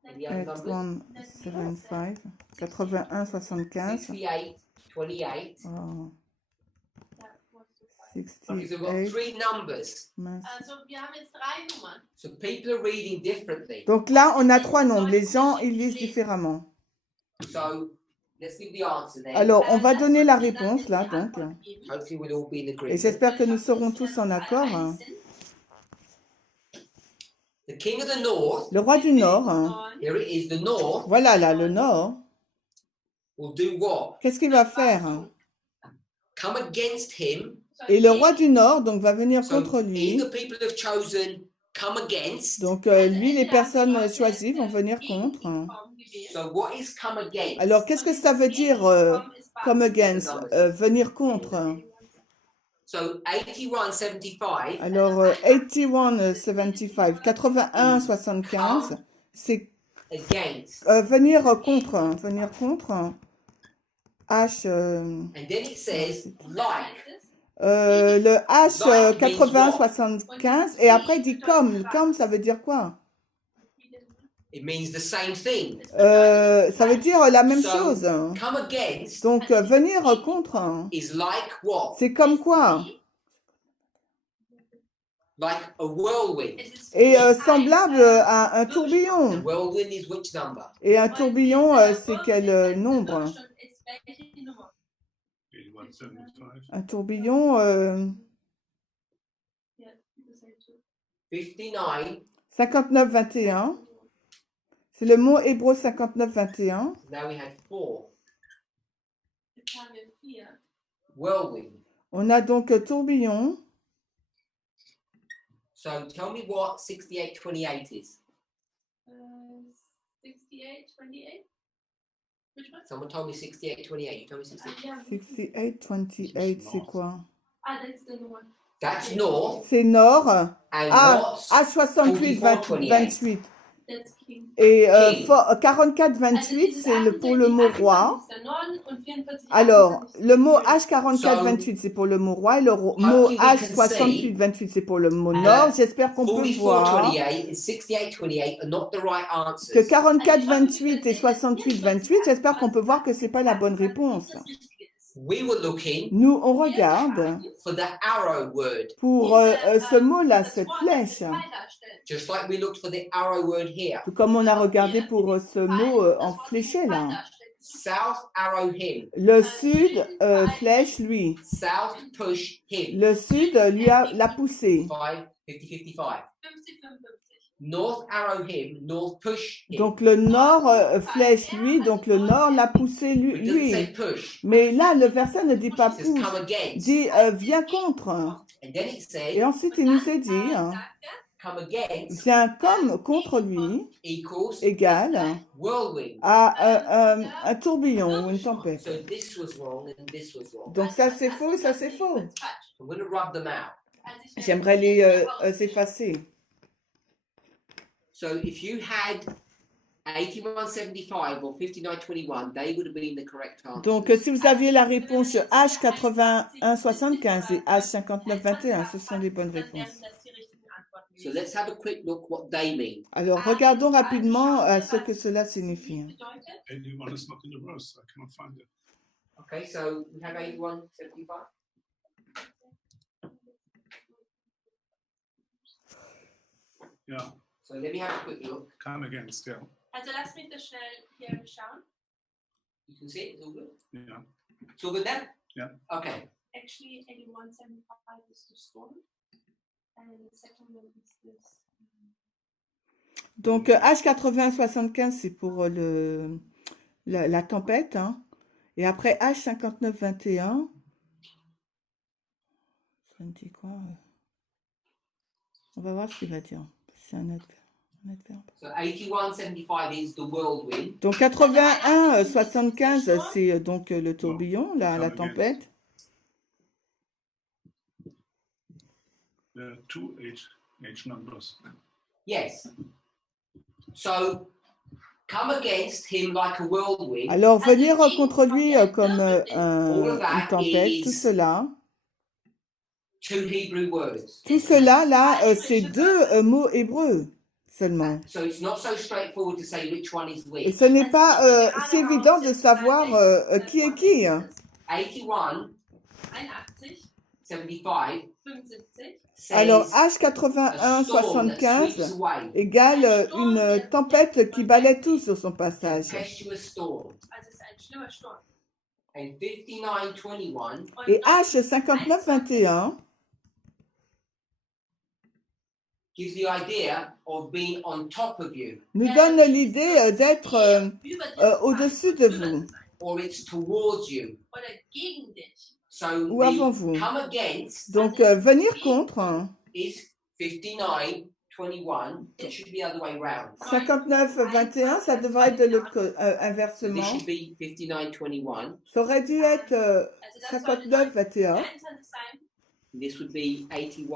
Any other numbers? 8175, 81, 75. 68, 28. Oh, Because we've got 68. three numbers. Mince. So people are reading differently. Donc là, on a trois nombres. Les gens, ils lisent différemment. So let's give the answer then. Alors, on va donner la réponse là, donc. Hopefully we'll all be in Et agreement. j'espère que nous serons tous en accord. Hein. The king of the north, Le roi du Nord, hein. here it is, the north Voilà là, le Nord. will do what? Qu'est-ce qu'il va faire? Hein? Come against him. Et le roi du Nord, donc, va venir So contre lui. either people have chosen come against, Donc, lui, les personnes choisies vont venir contre. Hein. So what is come against? Alors, qu'est-ce que ça veut dire come against, venir contre? So 8175 Alors, 81-75, 81-75, c'est against. venir contre, H, And then it says like. le H 80-75, et après il dit comme ça veut dire quoi? It means the same thing. Ça veut dire la même So, chose. come against Donc, venir contre, is like what? c'est comme quoi? Like a whirlwind. Et semblable à un A tourbillon. whirlwind is which number? Et un tourbillon, c'est quel nombre? 8175. Un tourbillon, 59. 59-21. C'est le mot hébreu 59-21. Now we had 4. Whirlwind. On a donc tourbillon. So tell me what 6828 is. 68, 28. Which one? Someone told me 6828. You told me 68. 68-28, c'est quoi? That's the one. That's north. C'est nord. And Ah, what's H68-28. That's king. Et King. 44-28, c'est pour le mot roi. Alors, le mot H44-28, c'est pour le mot roi, et le mot H68-28, c'est pour le mot nord. J'espère qu'on peut voir 4428 and 6828 are not the right answers. que 44-28 et 68-28, j'espère qu'on peut voir que c'est pas la bonne réponse. We were looking Nous, on regarde for the arrow word, pour ce mot-là, cette flèche, just like we looked for the arrow word here. tout comme on a regardé pour ce mot en fléché, là. South arrow him. Le sud, flèche, lui. South push him. Le sud, lui l'a poussé. 50-55. North arrow him. North push him. Donc le nord flèche lui, donc le nord l'a poussé It doesn't lui. say push. Mais là, le verset ne dit pas It says pousse, come against. dit viens contre. And then it Et says ensuite, il nous est dit, come against viens comme contre lui, equals égal whirlwind. à un tourbillon ou une tempête. So this was wrong and this was wrong. Donc ça c'est faux, ça c'est faux. I'm going to rub them out. J'aimerais les effacer. So if you had 8175 or 5921, they would have been the correct answer. Donc si vous aviez la réponse H81-75 et H59-21, ce sont les bonnes réponses. So let's have a quick look what they mean. Alors regardons rapidement ce que cela signifie. 81 is not in the verse. I cannot find it. Okay, so we have 8175. Yeah, So let me have a quick look. come against, yeah. Also lass mich das schnell hier schauen. You can see it, it's all good. Yeah. It's all good then? Yeah. Okay. Actually, 8175 is the storm. And the second one is this. Donc H80-75, c'est pour la tempête. Hein. Et après H59-21, ça me dit quoi On va voir ce qu'il va dire. C'est un adverbe. So 8175 is the whirlwind. Donc 81-75, c'est donc le tourbillon, la tempête. There are two H numbers. Yes. So come against him like a whirlwind. Alors venir contre lui comme une tempête, tout cela. Two Hebrew words. Tout cela, là, c'est deux mots hébreux seulement. So it's not so straightforward to say which one is Et which. ce n'est pas si évident de savoir qui est qui. 81, 81, 75. 75. Alors says a storm that H81-75 sweeps away. égale une tempête qui balaie tout sur son passage. Tempestuous storm. Also es ist ein schlimmer Sturm. And 5921 Et H59-21 gives the idea of being on top of you, nous donne l'idée d'être au-dessus de vous or it's towards you. Oder gegen dich. So ou avant the vous. come against Donc venir contre, is 59, 21, it should be the other way round. 59, 21, ça devrait être de l'autre So inversement. this should be 59, 21. Ça aurait dû être Also das sollte 59, 21 29 sein This would be 81.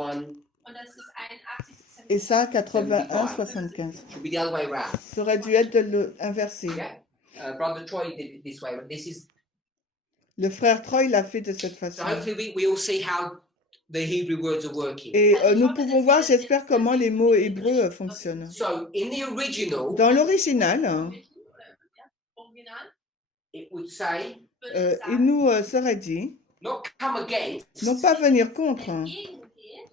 und das ist 81 et ça 81, 75. Should be the other way round. Ça aurait dû être de l'inversé. Yeah. Brother Troy did it this way, but this is. Le frère Troy l'a fait de cette So façon. hopefully we all see how the Hebrew words are working. Et nous pouvons voir, j'espère, comment les mots hébreux fonctionnent. So in the original, Dans l'original, Original it would say würde es il sagen, nous serait dit, not come against. non pas venir contre, entgegengeht,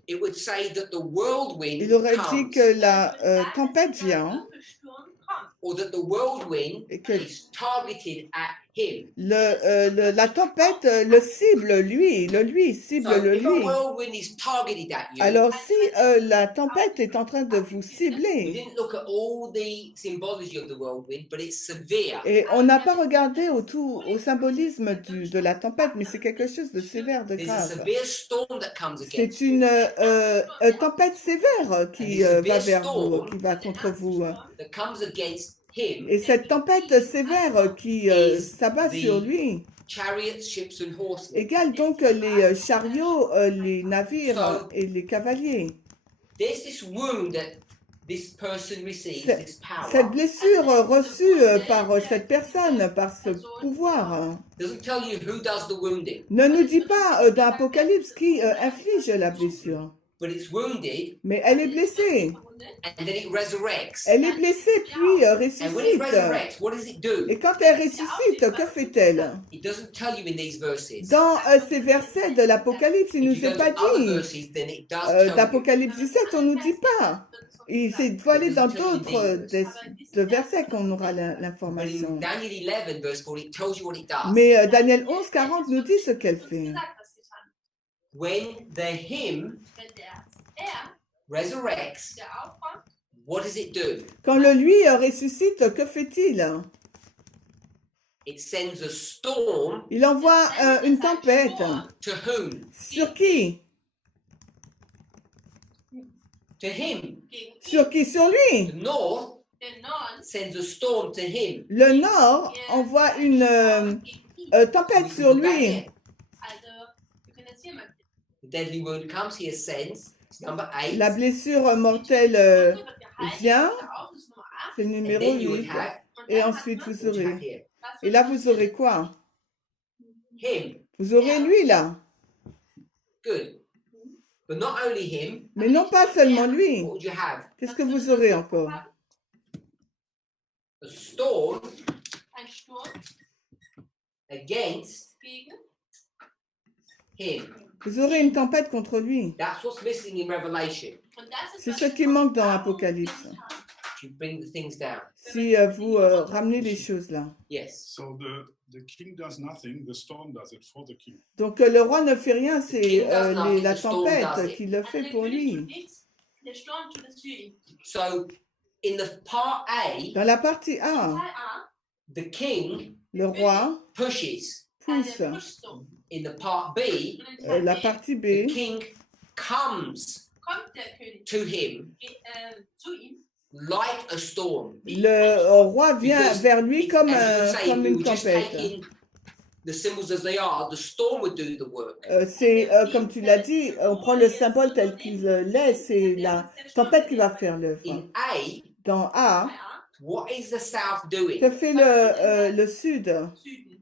It would say that the whirlwind il aurait dit comes, que la würde sagen, tempête dass der vient Wirbelsturm kommt. or that the whirlwind et que is targeted at him. la tempête le cible, lui, cible So le if a lui. whirlwind is targeted at you, Alors si la tempête est en train de vous we cibler, didn't look at all the symbology of the whirlwind, but it's severe. et on n'a pas regardé au symbolisme de la tempête, mais c'est quelque chose de sévère, de There's a grave. severe storm that comes against C'est you, une tempête sévère qui va vers vous, qui va contre vous. that comes against him, Et cette tempête sévère qui s'abat sur lui chariots, ships, and horsemen. égale donc les chariots, les navires et les cavaliers. There's this wound that this person receives, C'est- this power. Cette blessure reçue par cette personne, par ce pouvoir, Doesn't tell you who does the wounding, ne nous dit pas dans l'Apocalypse qui inflige la blessure, but it's wounded mais elle est blessée. and then it resurrects. Elle est blessée puis And when it ressuscite. resurrects, what does it do? Et quand elle ressuscite, que fait-elle? It doesn't tell you in these verses. Dans ces versets de l'Apocalypse, il ne If nous you est go pas to other dit. verses, then it does tell you. D'Apocalypse 17, on ne nous dit pas. Il faut aller dans d'autres de versets qu'on aura But in l'information. Daniel 11, verse 4, it tells you what it does. Mais Daniel 11, 40 nous dit ce qu'elle fait. Sagt, was getan wird. When the hymn Wenn der resurrects, der aufwacht, what does it do? Quand le lui ressuscite, que fait-il? It sends a storm Il envoie une tempête. to whom? Sur qui? To him. gegen Sur qui? Sur lui. The north den Norden, sends a storm to him. Le nord envoie une gegen ihn. tempête sur lui. Also, wir können jetzt hier mal The deadly wound comes, he ascends. It's number 8. La blessure mortelle Hier wird gehalten, vient. der auf ist Nummer 8. C'est le And numéro then you would 8. have, Und Et dann ensuite, hat man- vous what you have aurez. here? was Et là, vous aurez quoi? Him. Vous aurez lui là. Good. But not only him, Mais non pas seulement lui. what would you have? Qu'est-ce que vous aurez encore? A storm Ein Sturm against gegen him. Vous aurez une tempête contre lui. That's what's missing in Revelation. und das ist C'est was ce qui manque dans l'Apocalypse. You bring the things down. Si vous ramenez les choses là. Yes. So the king does nothing, the storm does it for the king. Donc le roi ne fait rien, c'est king does nothing, la the storm does tempête it. qui le Also fait der pour König tut lui. nichts, der Sturm tut es für ihn. So in the part A, Dans la partie A, Teil A, the king le roi pushes. pousse. der pusht so. In the part B, Und in Teil La B partie the B, king comes kommt der König to him zu ihm, like a storm. le roi vient Because vers lui If- comme, as you would say, comme if we une would just tempête. take in the symbols as they are, the storm would do the work. C'est, comme tu l'as dit, on prend le symbole tel qu'il l'est, c'est la tempête qui va faire l'œuvre. In A, Dans A, Teil A, what is the south doing? que fait le sud? Süden.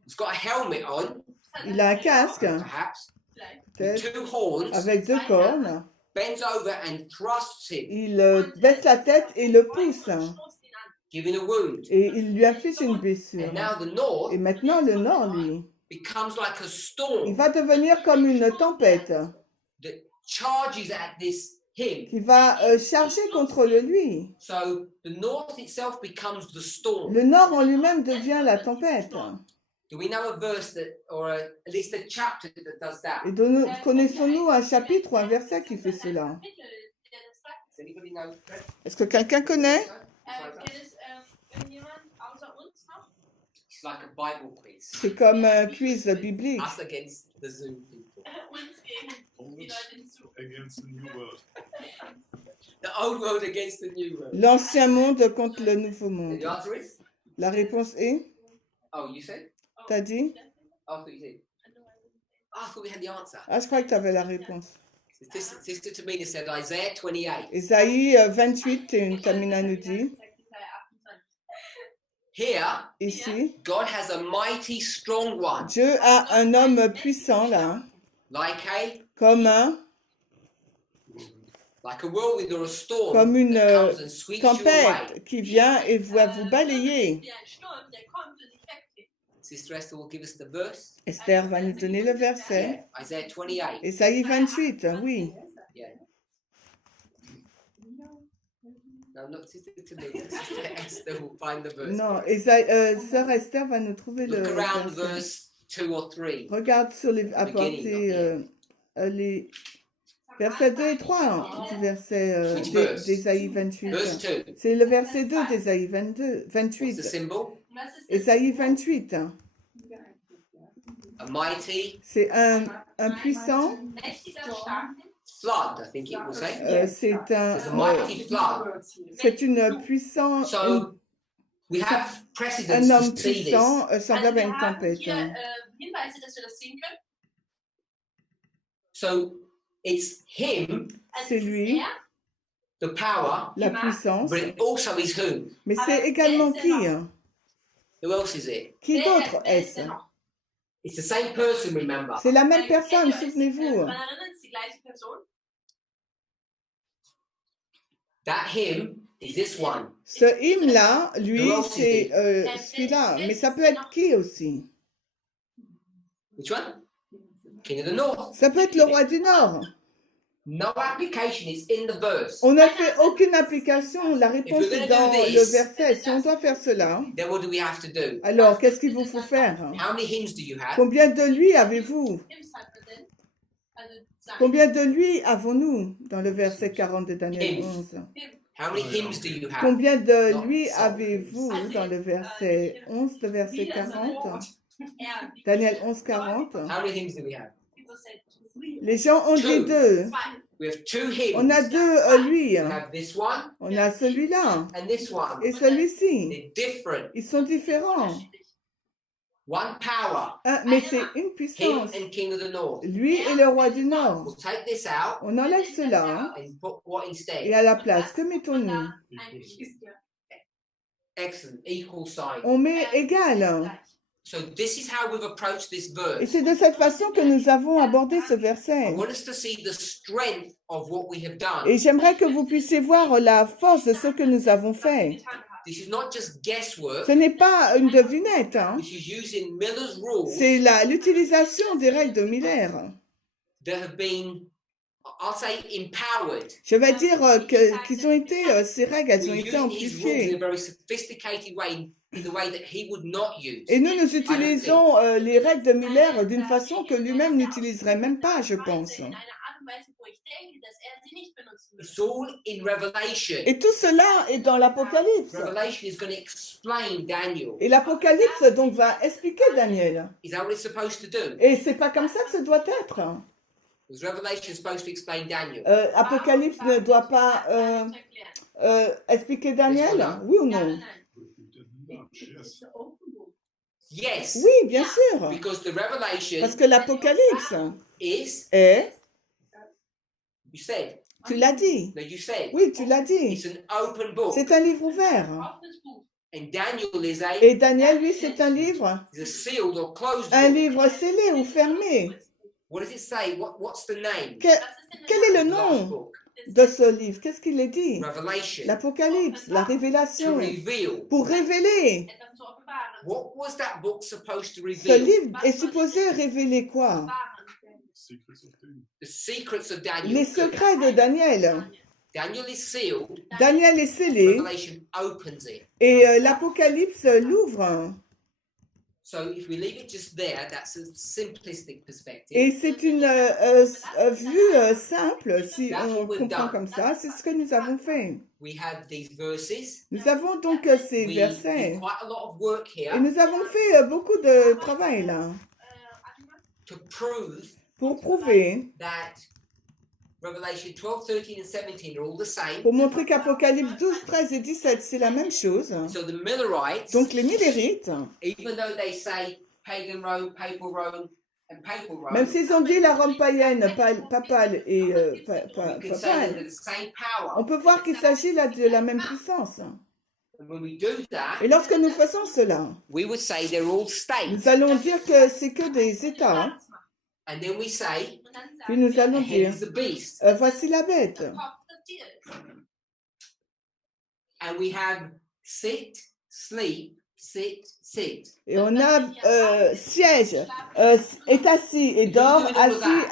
It's got a helmet on, Il a un casque, perhaps, with tête, two horns, avec 2 cornes. bends over and thrusts him, Il baisse la tête et le pousse. Stoßt ihn an. giving a wound. Et il lui affiche une blessure. And now the north Et maintenant, le nord, lui, becomes like a il storm va devenir comme une tempête that charges at this him. qui va charger contre le lui. So the north itself becomes the storm. Le nord en lui-même devient la tempête. Do we know a verse that, or at least a chapter that does that? Et connaissons-nous un chapitre ou un verset qui fait cela? Does anybody know? Est-ce que quelqu'un connaît? Kennt es irgendjemand außer uns noch? It's like a Bible quiz. C'est comme un quiz biblique. Us against the Zoom people. Uns gegen die Leute hinzu. Against the new world. The old world against the new world. L'ancien monde contre le nouveau And monde. the answer is? La réponse est, Oh, you said? t'as dit? Oh, I thought you did. Oh, I thought we had the answer. Ah, je crois que tu avais la réponse. Sister Tamina said Isaiah 28. Ésaïe 28, et Tamina nous dit, Here, ici, God has a mighty strong one, Dieu a un homme puissant là, comme like a whirlwind or a storm Comme une, that comes and sweeps you away. tempête qui vient et va vous balayer. wie ein Sturm, der kommt und dich wegfegt. Sister Esther will give us the verse. Esther va nous donner le verset. Isaiah 28. Ésaïe 28, oui. Yeah. No, not Sister Tamina. Sister Esther will find the verse. Non, Sœur Esther va nous trouver le Look around verset. verse 2 or 3. Regarde sur les apporter les versets 2 et 3 du verset Which verse? d'Ésaïe 28. Verse 2. C'est le verset 2 d'Ésaïe What's 28. the symbol? Was ist das? Ésaïe 28, A mighty c'est un puissant, Mächtiger, starker. flood, I think it will say. c'est There's a mighty flood. c'est une puissance, So we have un precedents homme to see this. puissant Also semblable à wir une haben tempête. hier Hinweise, dass wir das sehen können. So it's him, Also C'est es ist lui. the power, La puissance, but it also is who? mais c'est également qui? Who else is it? Qui Wer- d'autre wer est-ce? ist denn noch? It's the same person, remember. C'est la même Ein personne, Senior ist, souvenez-vous. man erinnert, es ist die gleiche Person. That him is this one. Ce hymne-là, lui, c'est celui-là. Mais ça peut être qui aussi? Which one? King of the North. Ça peut être le roi du Nord. No application is in the verse. On n'a fait aucune application. La réponse est dans le verset. Si on doit faire cela, Then what do we have to do? alors qu'est-ce qu'il vous faut faire? How many hymns do you have? Combien de lui avez-vous? Hymns hat man denn? Also sagen. Combien de lui avons-nous dans le verset 40 de Daniel 11? How many hymns do you have? Combien de lui avez-vous dans le verset 11 de verset 40? Er, Daniel 11, 40. How many hymns do we have? people said three. Les gens ont dit deux. Zwei. We have two hymns. On a deux lui. We have this one On a celui-là and this one. et celui-ci. They're different. Ils sont différents. One power. Mais c'est une Him puissance. and King of the North. Lui et le roi du Nord. We'll take this out On enlève cela and put what et instead? à la place, que mettons-nous? Ein Geschwister. Excellent. Equal sign. On met égal. So this is how we've approached this Et verse. c'est de cette façon que nous avons abordé ce I verset. want us to see the strength of what we have done. Et j'aimerais que vous puissiez voir la force de ce que nous avons fait. Getan haben. This is not just guesswork. Ce n'est pas une devinette, hein. This is using Miller's rules C'est l'utilisation des règles de Miller. that have been, I'll say, empowered. Je vais dire qu'ils ont été, ces règles, elles ont We're été using his rules in a amplifiées. very sophisticated way, in the way that he would not use. Et nous utilisons les règles de Miller d'une façon que lui-même n'utiliserait même pas, je pense. In einer Art und Weise, wo ich denke, dass sie nicht benutzen würde. It's all in Revelation. Et tout cela est dans l'Apocalypse. Revelation is going to explain Daniel. Et l'Apocalypse donc va expliquer Daniel. Is that what it's supposed to do? Et c'est pas comme ça que ça doit être. Was Revelation supposed to explain Daniel? Apocalypse ne doit pas expliquer Daniel, oui ou Ja, non? nein. Yes. Yes. Oui, bien sûr. Because the Revelation Parce que l'Apocalypse is, est, you said, tu l'as dit. no, you said, Oui, tu l'as dit. it's an open book. C'est un livre ouvert. Offenes Buch. And Daniel is a, Et Daniel, lui, c'est un livre. is a sealed or closed Un book. livre scellé ou fermé. What does it say? What's the name? Que- Was ist denn quel est le Last nom book. de ce livre? Qu'est-ce qu'il est dit? Revelation. L'Apocalypse, la To révélation. reveal. Pour révéler. etwas zu offenbaren? What was that book supposed to Ce reveal? livre est supposé révéler quoi? Secrets of Daniel. The secrets of Daniel. Les secrets de Daniel. Daniel is sealed. Daniel est scellé Revelation opens it. et l'Apocalypse l'ouvre. So if we leave it just there, that's a simplistic perspective. Et c'est une vue simple, si on comprend comme ça. C'est ce que nous avons fait. We have these verses. Nous avons donc ces We versets. did quite a lot of work Et here nous avons fait beaucoup de travail là to prove pour prouver that Revelation 12, 13, and 17 are all the same. Pour montrer qu'Apocalypse 12, 13 et 17, c'est la même chose. So the Millerites, Donc les Millérites, even though they say pagan Rome, and papal Rome, même s'ils ont dit la Rome païenne, papale et we can say that papale, they're the same power. on peut voir qu'il s'agit là de la même puissance. And when we do that, Et lorsque nous faisons cela, we would say they're all states. nous allons dire que c'est que des États. And then we say, Und dann Puis sagen nous allons ahead dire, is the beast. voici la bête. kommt das Tier. And we have sit, sleep, sit. Et on a siège, est assis et dort,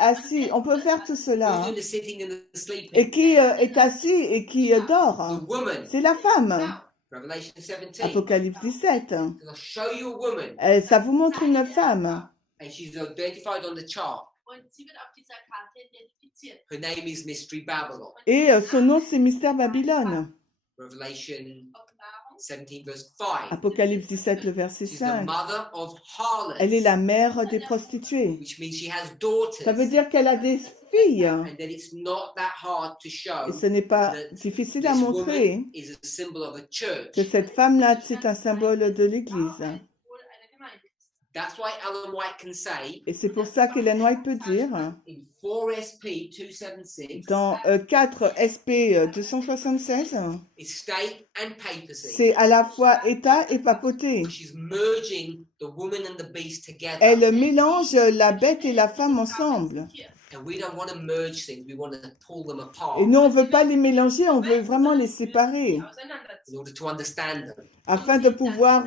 assis. On peut faire tout Who's cela. doing the sitting and the sleeping? Et qui est assis et qui The dort? woman. C'est la femme. Revelation 17. Apocalypse 17. I'll show you a woman, Ça vous montre une femme. and she's identified on the chart. Und sie wird auf dieser Karte identifiziert. Her name is Mystery Babylon. Et son nom, c'est Mystère Babylone. Revelation Offenbarung 17, verse 5. Apocalypse 17, le verset She's the 5. mother of harlots, Elle est la mère des prostituées. which means she has daughters. Ça veut dire qu'elle a des filles. And that it's not that hard to show Et ce n'est pas difficile à montrer woman is a symbol of a church. que cette femme-là, c'est un symbole de l'Église. wohl eine Gemeinde ist. That's why Ellen White can say Et c'est pour ça qu'Ellen White peut dire, in 4SP 276, dans 4 SP 276, it's state and papacy. c'est à la fois État et papauté. She's merging the woman and the beast together. Elle mélange la bête et la femme ensemble. And we don't want to merge things, we want to pull them apart Et nous, on ne veut pas les mélanger, on veut vraiment les séparer Auseinanderziehen. in order to understand them. afin de pouvoir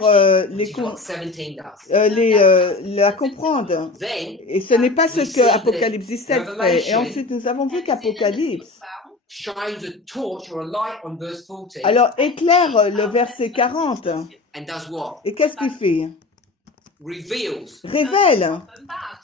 Which is what 17 does. la comprendre. Then Et ce n'est pas ce que Apocalypse 17 fait. Et ensuite, nous avons vu qu'Apocalypse, Offenbarung shines a torch or a light on verse 14 alors éclaire le verset 40. and does what? Et qu'est-ce qu'il fait? Reveals Révèle. offenbart.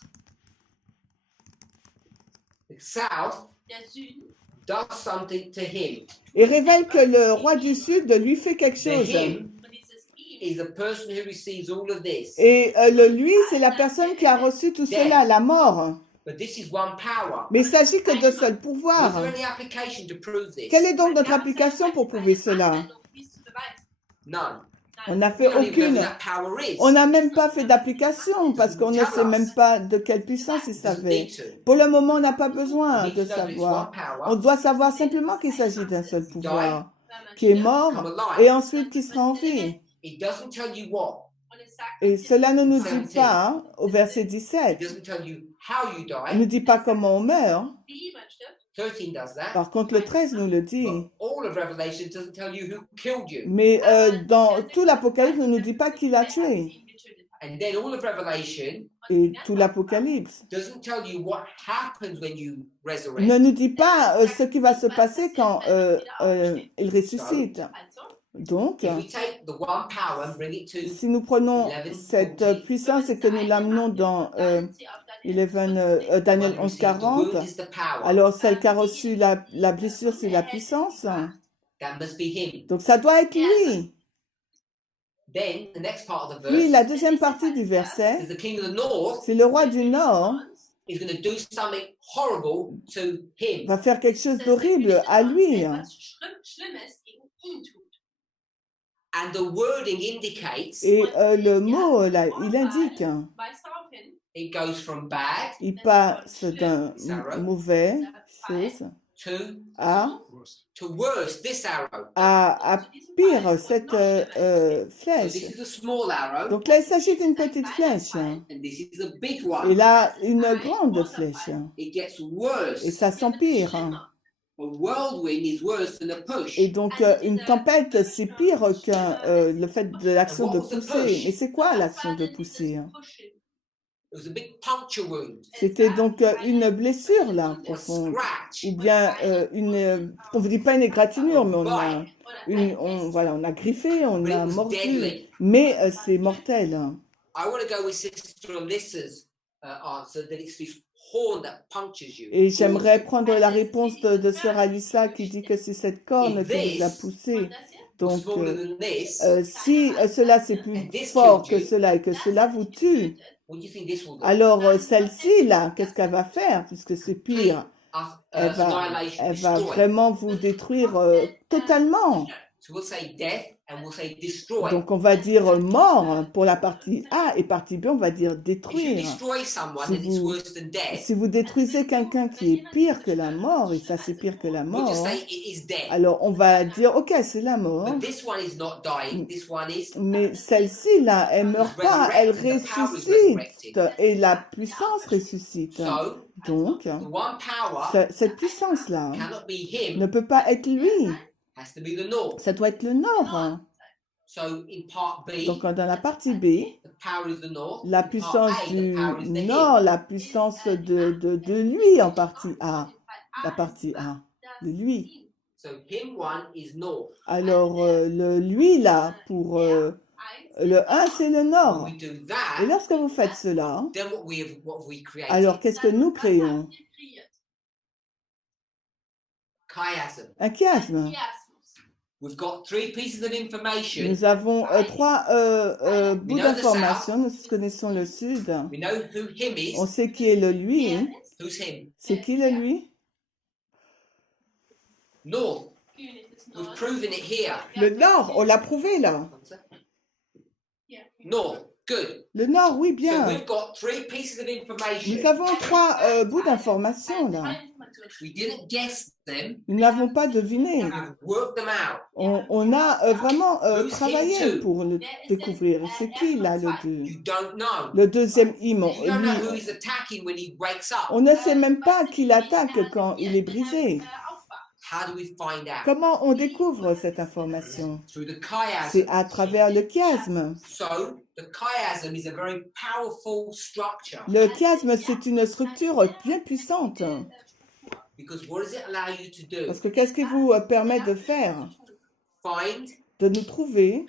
the south Der Süden does something to him. Et révèle que le roi du Sud lui fait quelque The chose. him und dieses ihm is the person who receives all of this. Et le lui, c'est la personne qui a reçu tout cela, la mort. But this is one power. Mais il s'agit que d'un seul Was pouvoir. there any application to prove this? Quelle est donc notre application pour prouver cela? Anwendung, dies zu beweisen. None. On n'a We fait don't even know aucune. who that power is. On n'a même pas fait d'application parce qu'on ne sait même pas de quelle puissance il Doesn't savait. need to. Pour le moment, on n'a pas besoin We need de to know that it's savoir. one power, On doit savoir simplement qu'il s'agit d'un seul pouvoir qui est come mort et ensuite qui sera en vie. It doesn't tell you what. Und es sagt Et uns cela ne nous dit pas, hein, au verset 17, It doesn't tell you how you il ne die. dit pas comment on meurt. wie man stirbt. 13 does that. Par contre, le 13 nous le dit. But all of Revelation doesn't tell you who killed you. Mais dans tout l'Apocalypse, ne nous dit pas qui l'a tué. ihn getötet hat. And then all of Revelation Et tout l'Apocalypse doesn't tell you what happens when you resurrect. ne nous dit pas ce qui va se passer quand il ressuscite. Also, Donc, If we take the one power and bring it to si nous prenons cette puissance et que nous l'amenons dans dann sie auf Daniel 11, Daniel one who receives the 11:40, wound is the power. alors celle qui a reçu la blessure, c'est la puissance. That must be him. Donc ça doit être lui. Then the next part of the Puis verse la deuxième partie du verset, is the king of the north c'est le roi du Nord is going to do something horrible to him. va faire quelque chose d'horrible à lui. etwas Schlimmes gegen ihn tut. And the wording indicates Et le mot, là, il indique, Weist darauf hin, it goes from bad il passe d'un mauvais chose to Worst. worse. This arrow. à pire, cette So flèche. this is a small arrow, Donc là, il s'agit d'une petite flèche. and this is a big Et one. là, une grande flèche. It gets worse. Et ça s'empire. A whirlwind is worse than a push. Et donc, une tempête, c'est pire que le fait de l'action de pousser. Mais c'est quoi l'action de pousser? It was a big puncture wound, C'était donc une blessure, là, a profonde. scratch. Ou bien on ne dit pas une égratignure, mais voilà, on a griffé, on But it a was mordu. deadly. Mais c'est mortel. I want to go with Sister Alyssa's answer that it's this horn that punctures you. Et j'aimerais prendre la réponse de sœur Alissa qui dit que c'est cette corne qui vous a poussé. Donc, Smaller than this. si cela c'est plus fort que cela et que cela vous tue, What do you think this will do? alors celle-ci là, qu'est-ce qu'elle va faire puisque c'est pire? annihilation, elle va destroy. vraiment vous détruire totalement. So we'll say death and we'll say destroy. Donc on va dire mort pour la partie A et partie B, on va dire If you détruire. destroy someone, Si then it's vous, worse than death. si vous détruisez quelqu'un qui est pire que la mort, et ça c'est pire que la We'll just mort, say it is death. alors on va dire ok c'est la mort, But this one is not dying. This one is. mais celle-ci là, elle meurt pas, elle ressuscite et la puissance ressuscite. So Donc the one power cette puissance là cannot be him. ne peut pas être lui, Has to be the north. ça doit être le nord. So in part B, Donc dans la partie B, the power is the north. la In part puissance A, the du power is the him. nord, la puissance de lui en partie A, la partie A, de lui. So him one is north. Alors le lui là, pour le 1 c'est le When nord. we do Et that, lorsque vous faites cela, then what have we created? alors qu'est-ce que nous créons? Chiasm. Un chiasme. We've got three pieces of information. Nous avons trois bouts d'informations. Nous connaissons le sud. We know who him On is. sait qui est le lui. Who's him? C'est qui le lui? North. We've proven it here. Le nord, on l'a prouvé là. North. Good. Le nord, oui, So bien. we've got three pieces of information. Nous avons trois bouts d'informations là. We didn't guess them. Nous n'avons pas deviné. We've worked them out. On a vraiment travaillé pour le découvrir. C'est qui là le deux? You don't know. Le deuxième hymne. You don't know who Lui, he's attacking when he wakes up. on ne sait même pas qui l'attaque quand il est brisé. How do we find out? Comment on découvre cette information? Through the chiasm. C'est à travers le chiasme. So the chiasm is a very powerful structure Le chiasme, c'est une structure bien puissante. because what does it allow you to do? Parce que qu'est-ce qui vous permet de faire? Find De nous trouver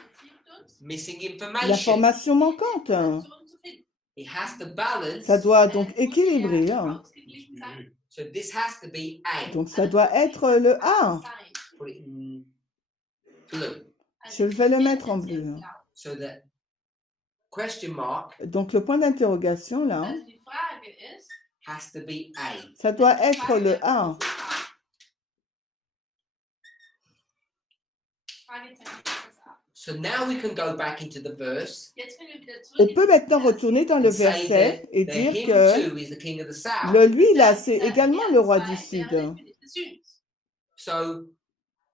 missing information. l'information manquante. It has to balance. Ça doit donc équilibrer. Hein. So this has to be A. Donc ça doit être le A. Put it in blue. Je vais le mettre en bleu. So the question mark Donc le point d'interrogation là, has to be A. ça doit être le A. So now we can go back into the verse On peut maintenant retourner dans le and say verset that et the dire him que too is the king of the south. le lui là, c'est également le roi du Sud. So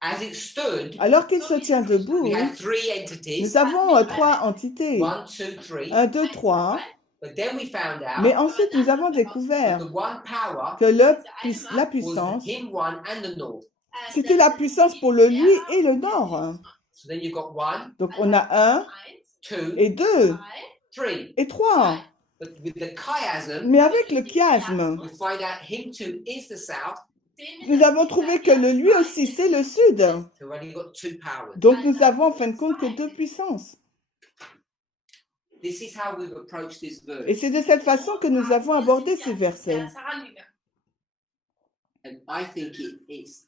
as it stood, Alors qu'il se tient debout, we had three entities. nous avons trois entités. 1, 2, 3. 1, 2, 3. But then we found out Mais ensuite, nous avons that découvert the one power que la was puissance, the him one and the north. c'était la puissance pour le lui et le nord. So then you've got 1, Donc on a 1 2, et 2 3. et 3. But with the chiasm, Mais avec le chiasme, we find out him too is the south. nous avons trouvé que le lui aussi, c'est le sud. So we've only got two powers. Donc nous avons en fin de compte que deux puissances. This is how we've approached this verse. Et c'est de cette façon que nous avons abordé ces versets. And I think it's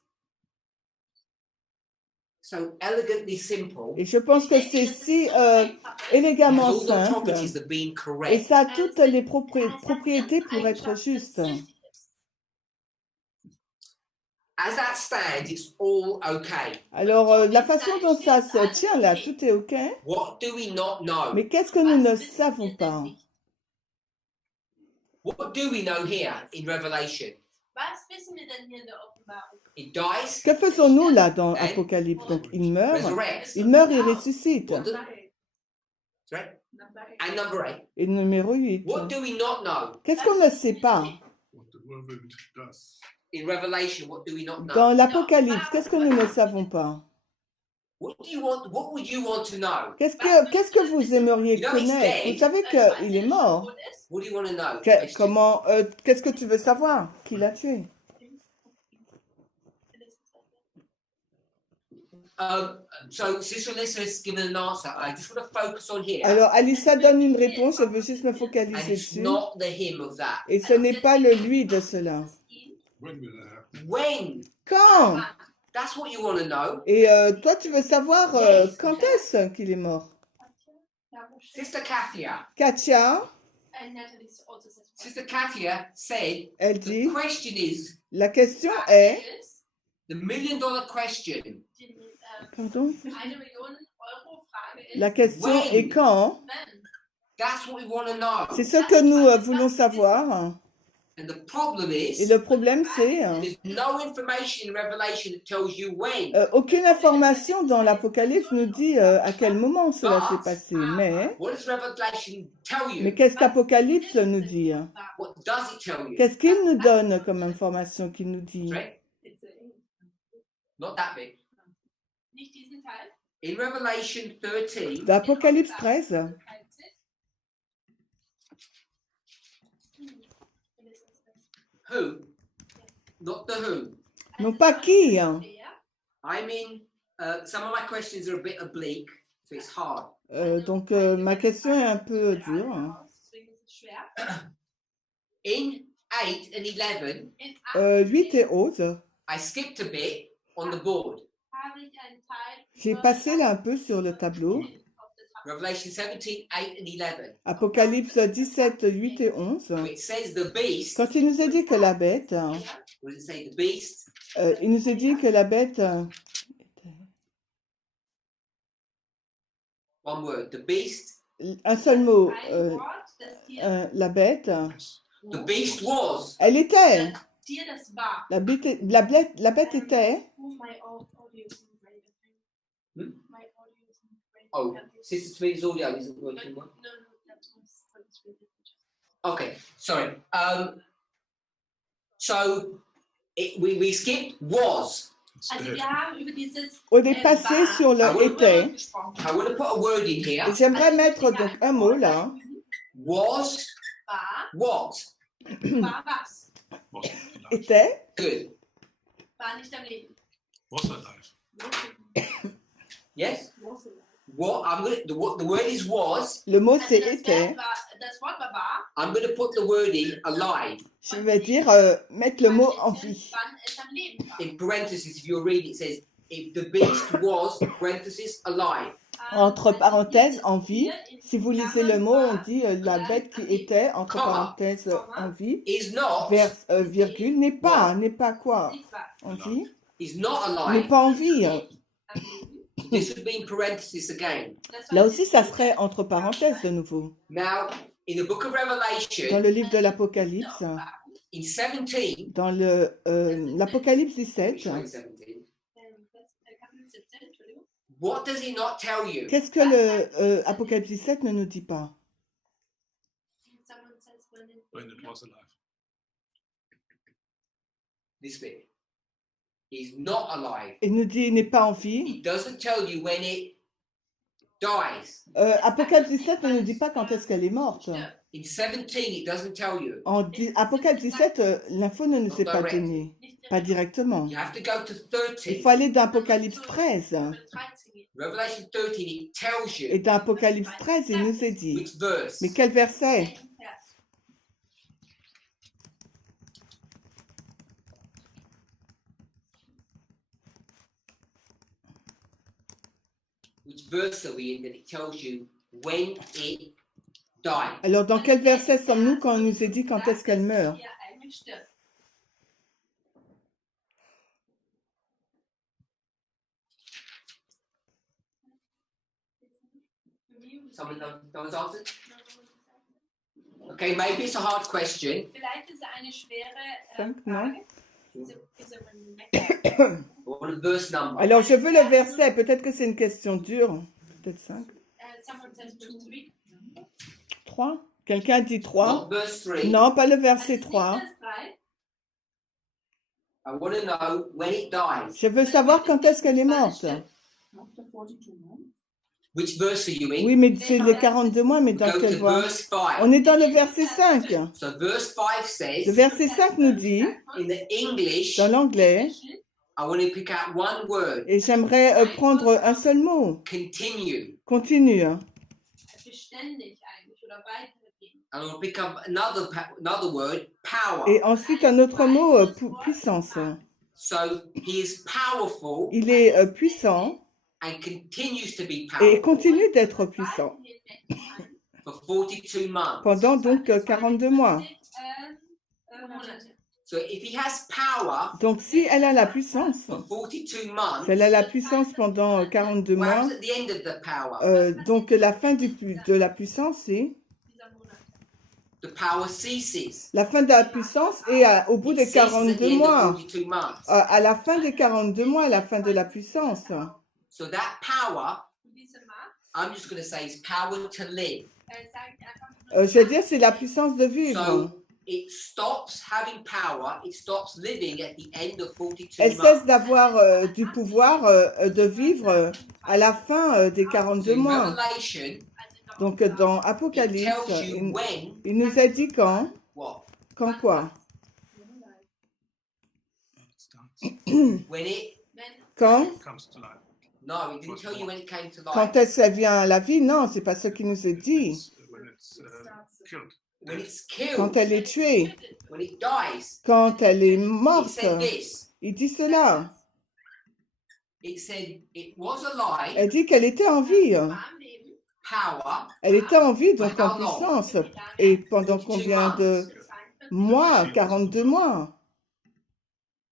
so elegantly simple. Et je pense que c'est si It élégamment has all the simple properties of being et correct. ça a toutes les propriétés pour être juste. As that stands, it's all okay. Alors la façon dont ça se tient là, tout est OK. What do we not know? Mais qu'est-ce que nous ne savons pas? What do we know here in Revelation? It dies, Que faisons-nous là dans Apocalypse? Donc il meurt resurrects. et ressuscite. What do- Sorry? And number 8. Et numéro 8. What do we not know? Qu'est-ce qu'on ne sait pas? What the word does. In Revelation, what do we not know? Dans l'Apocalypse, qu'est-ce que nous ne savons pas? What would you want to know? Qu'est-ce que vous aimeriez connaître? Vous savez qu'il est mort. What do you want to know? Qu'est-ce que tu veux savoir? Qui l'a tué? So Sister Alyssa has given an answer. I just want to focus on here. Alors, Alissa donne une réponse, je veux juste me And focaliser it's dessus. not the him of that. Et ce n'est pas le lui de cela. When will that happen? When? Quand? That's what you want to know. Et toi, tu veux savoir quand est-ce qu'il est mort? Sister Kathia. Katia, Sister Kathia said elle the dit, question is La question est, the $1 million question. pardon, 1 Million Euro Frage ist, la question When? est quand? wenn? That's what we want to know. C'est ce que nous voulons savoir. And the problem Et is, le problème, c'est there's no information in Revelation that tells you when. aucune information dans l'Apocalypse nous dit à quel moment cela s'est passé. Mais What does Revelation tell you? qu'est-ce qu'Apocalypse nous dit? What does it tell you? Qu'est-ce qu'il nous donne comme information qu'il nous dit? Right? Not that big. Nicht diesen Teil. In Revelation 13, Dans Apocalypse 13, who? Not the who. non pas qui, Wer? I mean, some of my questions are a bit oblique, so it's hard. donc ma question est un peu dure. Deswegen ist es schwer. In 8 and 11, In 8 et 11, I skipped a bit on the board. habe ich einen Teil j'ai passé là un peu sur le tableau. auf der Tafel. Revelation 17, 8 and 11. Apocalypse 17, 8 et 11. So it says the beast. Quand il nous a dit que la bête, What does it say? The beast. il nous a dit que la bête, One word. The beast. un seul mot, Ein Wort, das Tier, la bête, The beast was. elle était, das Tier, das war. la bête était, My audio isn't great. Hmm? My audio isn't great. Oh, Sister Tweed's audio isn't No, working well. that was really Okay, sorry. So we skipped was. Also wir haben über dieses on est passé sur le était. gesprochen. I want to put a word in here. Et j'aimerais mettre donc un mot là, Was War, what? war was? Was alive. était, Good. War nicht am Leben. Was alive. Yes. What I'm gonna the word is was. le mot Also c'est das était. Wort war, das Wort war wahr. I'm going to put the word in alive. Je vais dire, mettre le mot en vie. Wann es am Leben war. In parentheses, if you read it says if the beast was parentheses alive. Entre parenthèses, en vie. Si vous lisez le mot, on dit la bête qui était, entre parenthèses, en vie. Is not. Virgule, n'est pas quoi? Nicht wahr. En vie? Is not N'est alive. pas en vie. Am Leben. This would be in parentheses again. Das Là war aussi, ça serait entre parenthèses de nouveau. Now, in the book of Dans Revelation, le livre de l'Apocalypse, in 17, dans l'Apocalypse 17, Kapitel 17, Entschuldigung. what does it not tell you? qu'est-ce que le Apocalypse 17 ne nous dit pas? Someone says When it was alive. This bit. Is not alive. Il nous dit, il n'est pas en vie. It doesn't tell you when it dies. Apocalypse 17 ne nous dit pas quand est-ce qu'elle est morte. In 17, it doesn't tell you. Apocalypse 17, l'info ne nous est pas donnée, pas directement. You have to go to Il 13. faut aller dans Apocalypse 13. 13 geht. Revelation 13, it tells Et you dans Apocalypse 13, il nous est dit. which verse. Mais quel verset? Welchen Vers? Which verse are we in that it tells you when it died? Alors, dans quel verset sommes-nous quand on nous est dit quand est-ce qu'elle meurt? Hier eigentlich stirbt. Someone's answered? Okay, maybe it's a hard question. Vielleicht ist es eine schwere 5, non? Frage. Is it when you make What a verse number? Alors, je veux le verset. Peut-être que c'est une question dure. Peut-être 5. someone says verse 3. 3? Quelqu'un dit 3? Not verse 3. Non, pas le verset Verse 3. 3. I want to know when it dies. Je veux savoir quand est-ce qu'elle est morte. After 42 months. Which verse are you in? Oui, mais c'est les 42 mois, mais dans Go quelle to voie? verse 5. On est dans le verset 5. So verse 5 says, Le verset 5 nous dit, in the English, dans l'anglais, I want to pick out one word. et j'aimerais prendre un seul mot. Continue. Continue. Beständig eigentlich oder weitergehen. And I want to pick up another word, power. Et ensuite un autre mot, puissance. So he is powerful Il est puissant and continues to be et powerful continue d'être puissant for 42 months. pendant donc 42 mois. Monate. So if he has power Donc, si elle a la puissance, for 42 months, si elle a la puissance pendant 42 what mois, happens at the end of the power? donc la fin de la puissance, c'est dieser Monat. The power ceases. la fin de la puissance et au bout It des ceases at the 42 end of mois. 42 months. À la fin des 42 mois, à la fin de la puissance. So that power, Und diese Macht, I'm just going to say, is power to live. sagt einfach nur, Je veux dire, c'est la puissance de vivre. So it stops having power, it stops living at the end of 42 Elle months. cesse d'avoir du pouvoir de vivre à la fin des So 42 in mois. Revelation, Donc dans it Apocalypse, tells you when, il nous a dit quand. what? Quand quoi? When it, wenn Quand? Comes to life. no, it didn't tell you when it came to life. Quand est-ce qu'elle vient à la vie? Non, c'est pas ce qui nous est dit. When it's killed. When it's killed, Quand elle est tuée, when it dies. quand elle est It morte, said this. il dit cela. It said it was alive, Elle dit qu'elle était en vie. warm leben, power, Elle était en vie, donc en puissance. Et pendant combien de mois? 42 mois.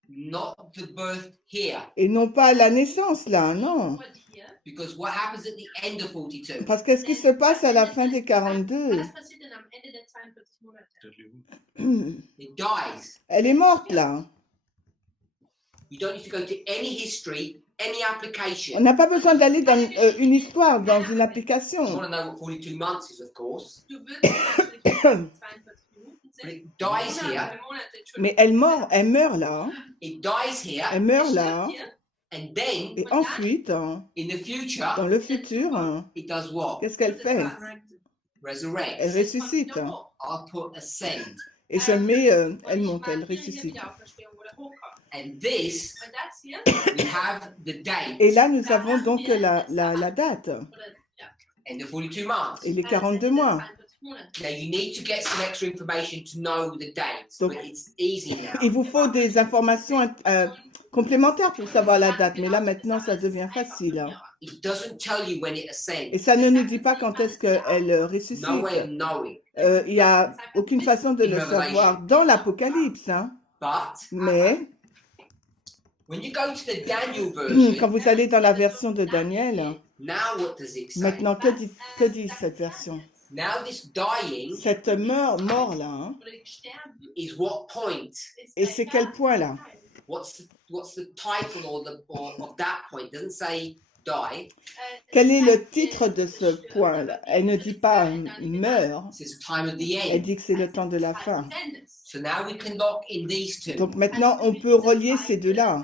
not the birth here. Et non pas à la naissance, là, non. Geburt hier. Because what happens at the end of 42? Parce qu'est-ce qui se passe à la fin des 42? Was passiert denn am Ende der 42 Monate? Deadly. It dies. Elle est morte, là. You don't need to go to any history, any On application. n'a pas besoin d'aller dans une histoire, dans une You application. want to know what 42 months is, of course. Du willst natürlich 42 Minuten But sind. it dies here. Monate, Entschuldigung. Mais elle meurt là. It dies here. Elle meurt là. Hier. And then, Et ensuite, in the dans future, le futur, it does what? qu'est-ce qu'elle fait? Elle Resurrects. ressuscite. I'll put ascend. Et je mets, elle monte, elle Und hier ressuscite. Wiederauferstehung oder hochkommen. And this, Und das hier, we have the date. Et là, nous avons donc la date oder ja, End of 42 months. et les 42 mois. 42 Monate. Now you need to get some extra information to know the dates, Donc, but it's easy now. Il vous faut des informations complémentaires pour savoir la date, mais là maintenant ça devient facile. It doesn't tell you when it Et ascends. ça ne nous dit pas quand est-ce qu'elle ressuscite. No way of knowing. Il n'y a aucune façon de le savoir dans l'Apocalypse. Hein. But Mais when you go to the Daniel version, quand vous allez dans la version de Daniel, now what does it say? maintenant que dit cette version? Now this dying Cette mort là, hein, Oder sterben is what point? ist et c'est quel point là? What's the title or of that point? It doesn't say die. Quel est le titre de ce point là? Elle ne dit pas meurt, It says time of the elle end. dit que c'est le temps de la fin. So now we can lock in these two. Donc maintenant on peut relier ces deux-là.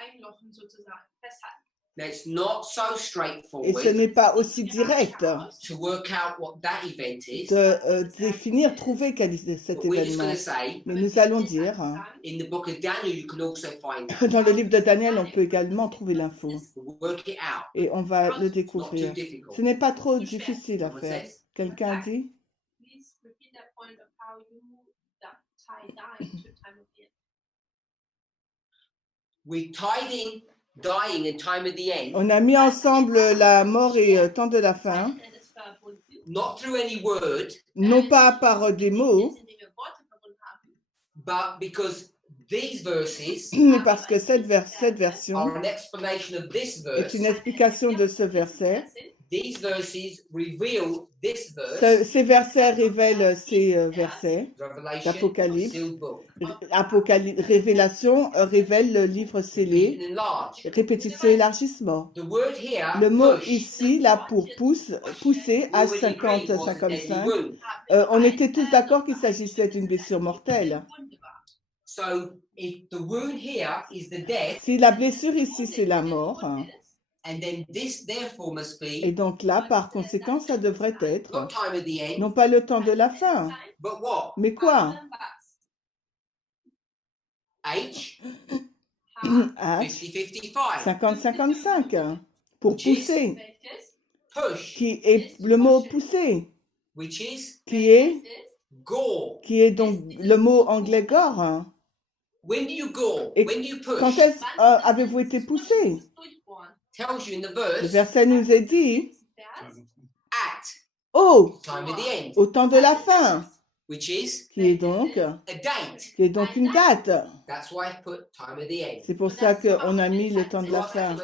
Einlochen sozusagen, festhalten. Now it's not so Et straightforward ce n'est pas aussi direct to work out what that event is. de définir, trouver quel est cet But we're just going événement. to say, Mais nous allons dire, in the book of Daniel, you can also find that. dans le livre de Daniel, on peut également trouver l'info. We'll work it out. Et on va le It's not too découvrir. difficult. Ce n'est pas trop difficile à Someone faire. says, Quelqu'un dit? Please repeat that point of how you tie dying to time of the end. we tied in dying and time of the end, On a mis ensemble la mort et temps de la fin, Zeiten ist verbunden. not through any word, non pas par des mots, Indem wir Worte verbunden haben, but because these verses mais parce que cette version are an explanation of this est verse. une explication de ce verset. These verses reveal this verse. Ces versets révèlent ces versets. Revelation, L'Apocalypse. sealed book. Révélation révèle le livre scellé. Written in large. Répétition, élargissement. The word here, Le mot push, ici, là, pour pousser, we already agreed H50, was a deadly 55, wound. on était tous d'accord qu'il s'agissait d'une blessure mortelle. So if the wound here is the death, Si la blessure ici, c'est la mort, and then this therefore must et be donc là, par conséquent, ça devrait être, not time of the end, non pas le temps de la fin, but what? mais quoi? H, H, 50-55. 50-55, pour pousser, Push, qui est le mot pousser, which is Gore. gore. donc le mot anglais gore. When do you gore? Et When do you Quand push? est-ce avez-vous été poussé? Tells you in the Le verse verset nous est dit, at oh, time of the end. au temps de la fin. which is qui est donc une date. That's why I put time of the end. C'est pour ça qu'on a mis le temps de la fin.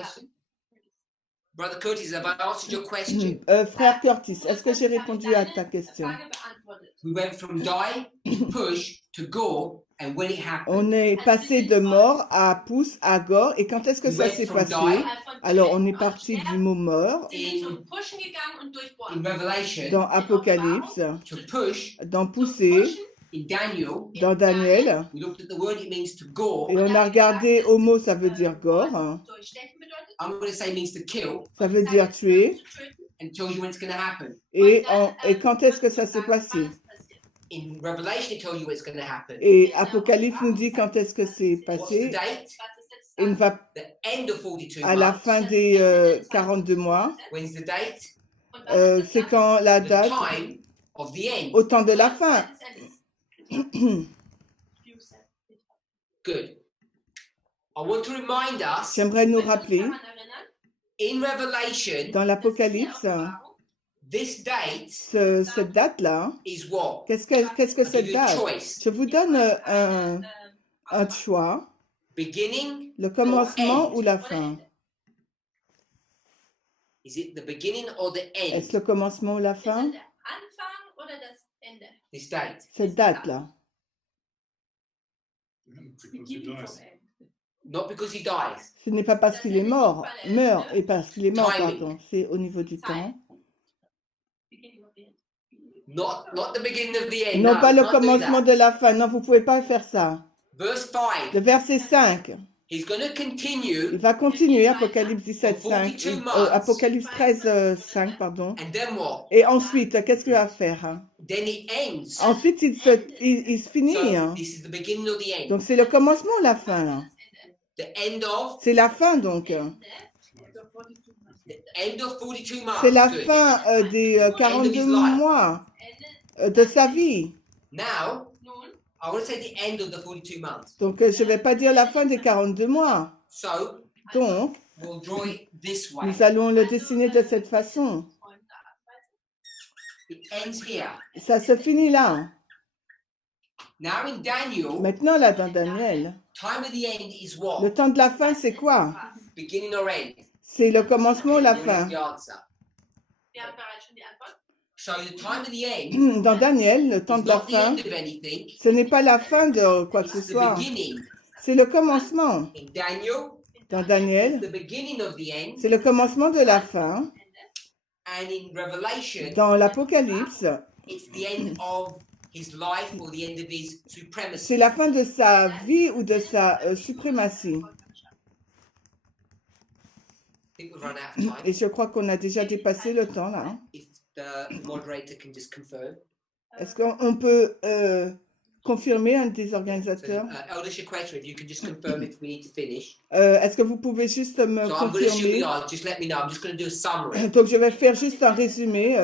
Brother Curtis, have I answered your question? Frère Curtis, est-ce que j'ai répondu à ta question? We went from die to push to go, and when it happened. On est passé de mort à pouce à gore. Et quand est-ce que ça s'est passé? Alors, on est parti du mot mort In Revelation, dans Apocalypse, to push, dans pousser, in Daniel, dans Daniel. we looked at the word, it means to go. Et on a regardé homo, ça veut dire gore. I'm going to say it means to kill, Ça veut dire tuer. and tells you when it's going to happen. Et quand est-ce que ça s'est passé? In Revelation, it tells you when it's going to happen. Et Apocalypse nous dit quand est-ce que c'est What's the passé. date? Il va The end of 42 à la months. fin des 42 mois. When's the date? C'est quand la The date? time of the end. Au temps de la fin. Good. I want to remind us, J'aimerais nous rappeler, in Revelation, dans l'Apocalypse, this date cette date-là, is what? qu'est-ce que I'll give cette you a date? choice. Je vous donne un choix, Beginning le commencement end. ou la fin. Is it the beginning or the Est-ce end? le commencement ou la fin? This date. Cette date-là. Because he dies. Not because he dies. Ce n'est pas parce qu'il est mort, meurt, et parce qu'il est mort, Timing. pardon. C'est au niveau du temps. Not the beginning of the end. Non No, pas le can't do commencement that. de la fin. Non, vous ne pouvez pas faire ça. Verse 5. Le verset 5, He's going to il continue, va continuer, Apocalypse 17, 5, 42 months. Apocalypse 13, 5, pardon. and then what? Et ensuite, qu'est-ce qu'il va faire? Then it ends. Ensuite, il se finit. So this is the beginning of the end. Donc, c'est le commencement ou la fin, là? The end of C'est la fin, donc. the end of 42 months. C'est la Good. fin des 42 mois de sa vie. Now, I want to say the end of the 42 months. Donc, je ne vais pas dire la fin des 42 mois. So, Donc, we'll draw it this way. nous allons le dessiner de cette façon. It ends here. Ça se finit là. Now in Daniel, Maintenant, là, dans Daniel, time of the end is le what? temps de la fin, c'est quoi? Beginning or end? C'est le commencement ou la What is fin? the answer? So the time of the end Dans Daniel, le temps is de la not the fin, end of anything. ce n'est pas la fin de quoi que ce It's the soit. beginning. C'est le commencement. In Daniel, Dans it's Daniel, the beginning of the end. c'est le commencement de la fin. And in Revelation, Dans l'Apocalypse, it's the end of his life or the end of his supremacy. c'est la fin de sa vie ou de sa suprématie. I think we've run out of time. Et je crois qu'on a déjà dépassé le temps là. If the moderator can just confirm. Est-ce qu'on peut confirmer un des So, organisateurs? Elder Shaqueta, if you can just confirm if we need to finish. Est-ce que vous pouvez juste me So I'm going to assume we confirmer? are. Just let me know. I'm just going to do a summary. Donc je vais faire juste un résumé,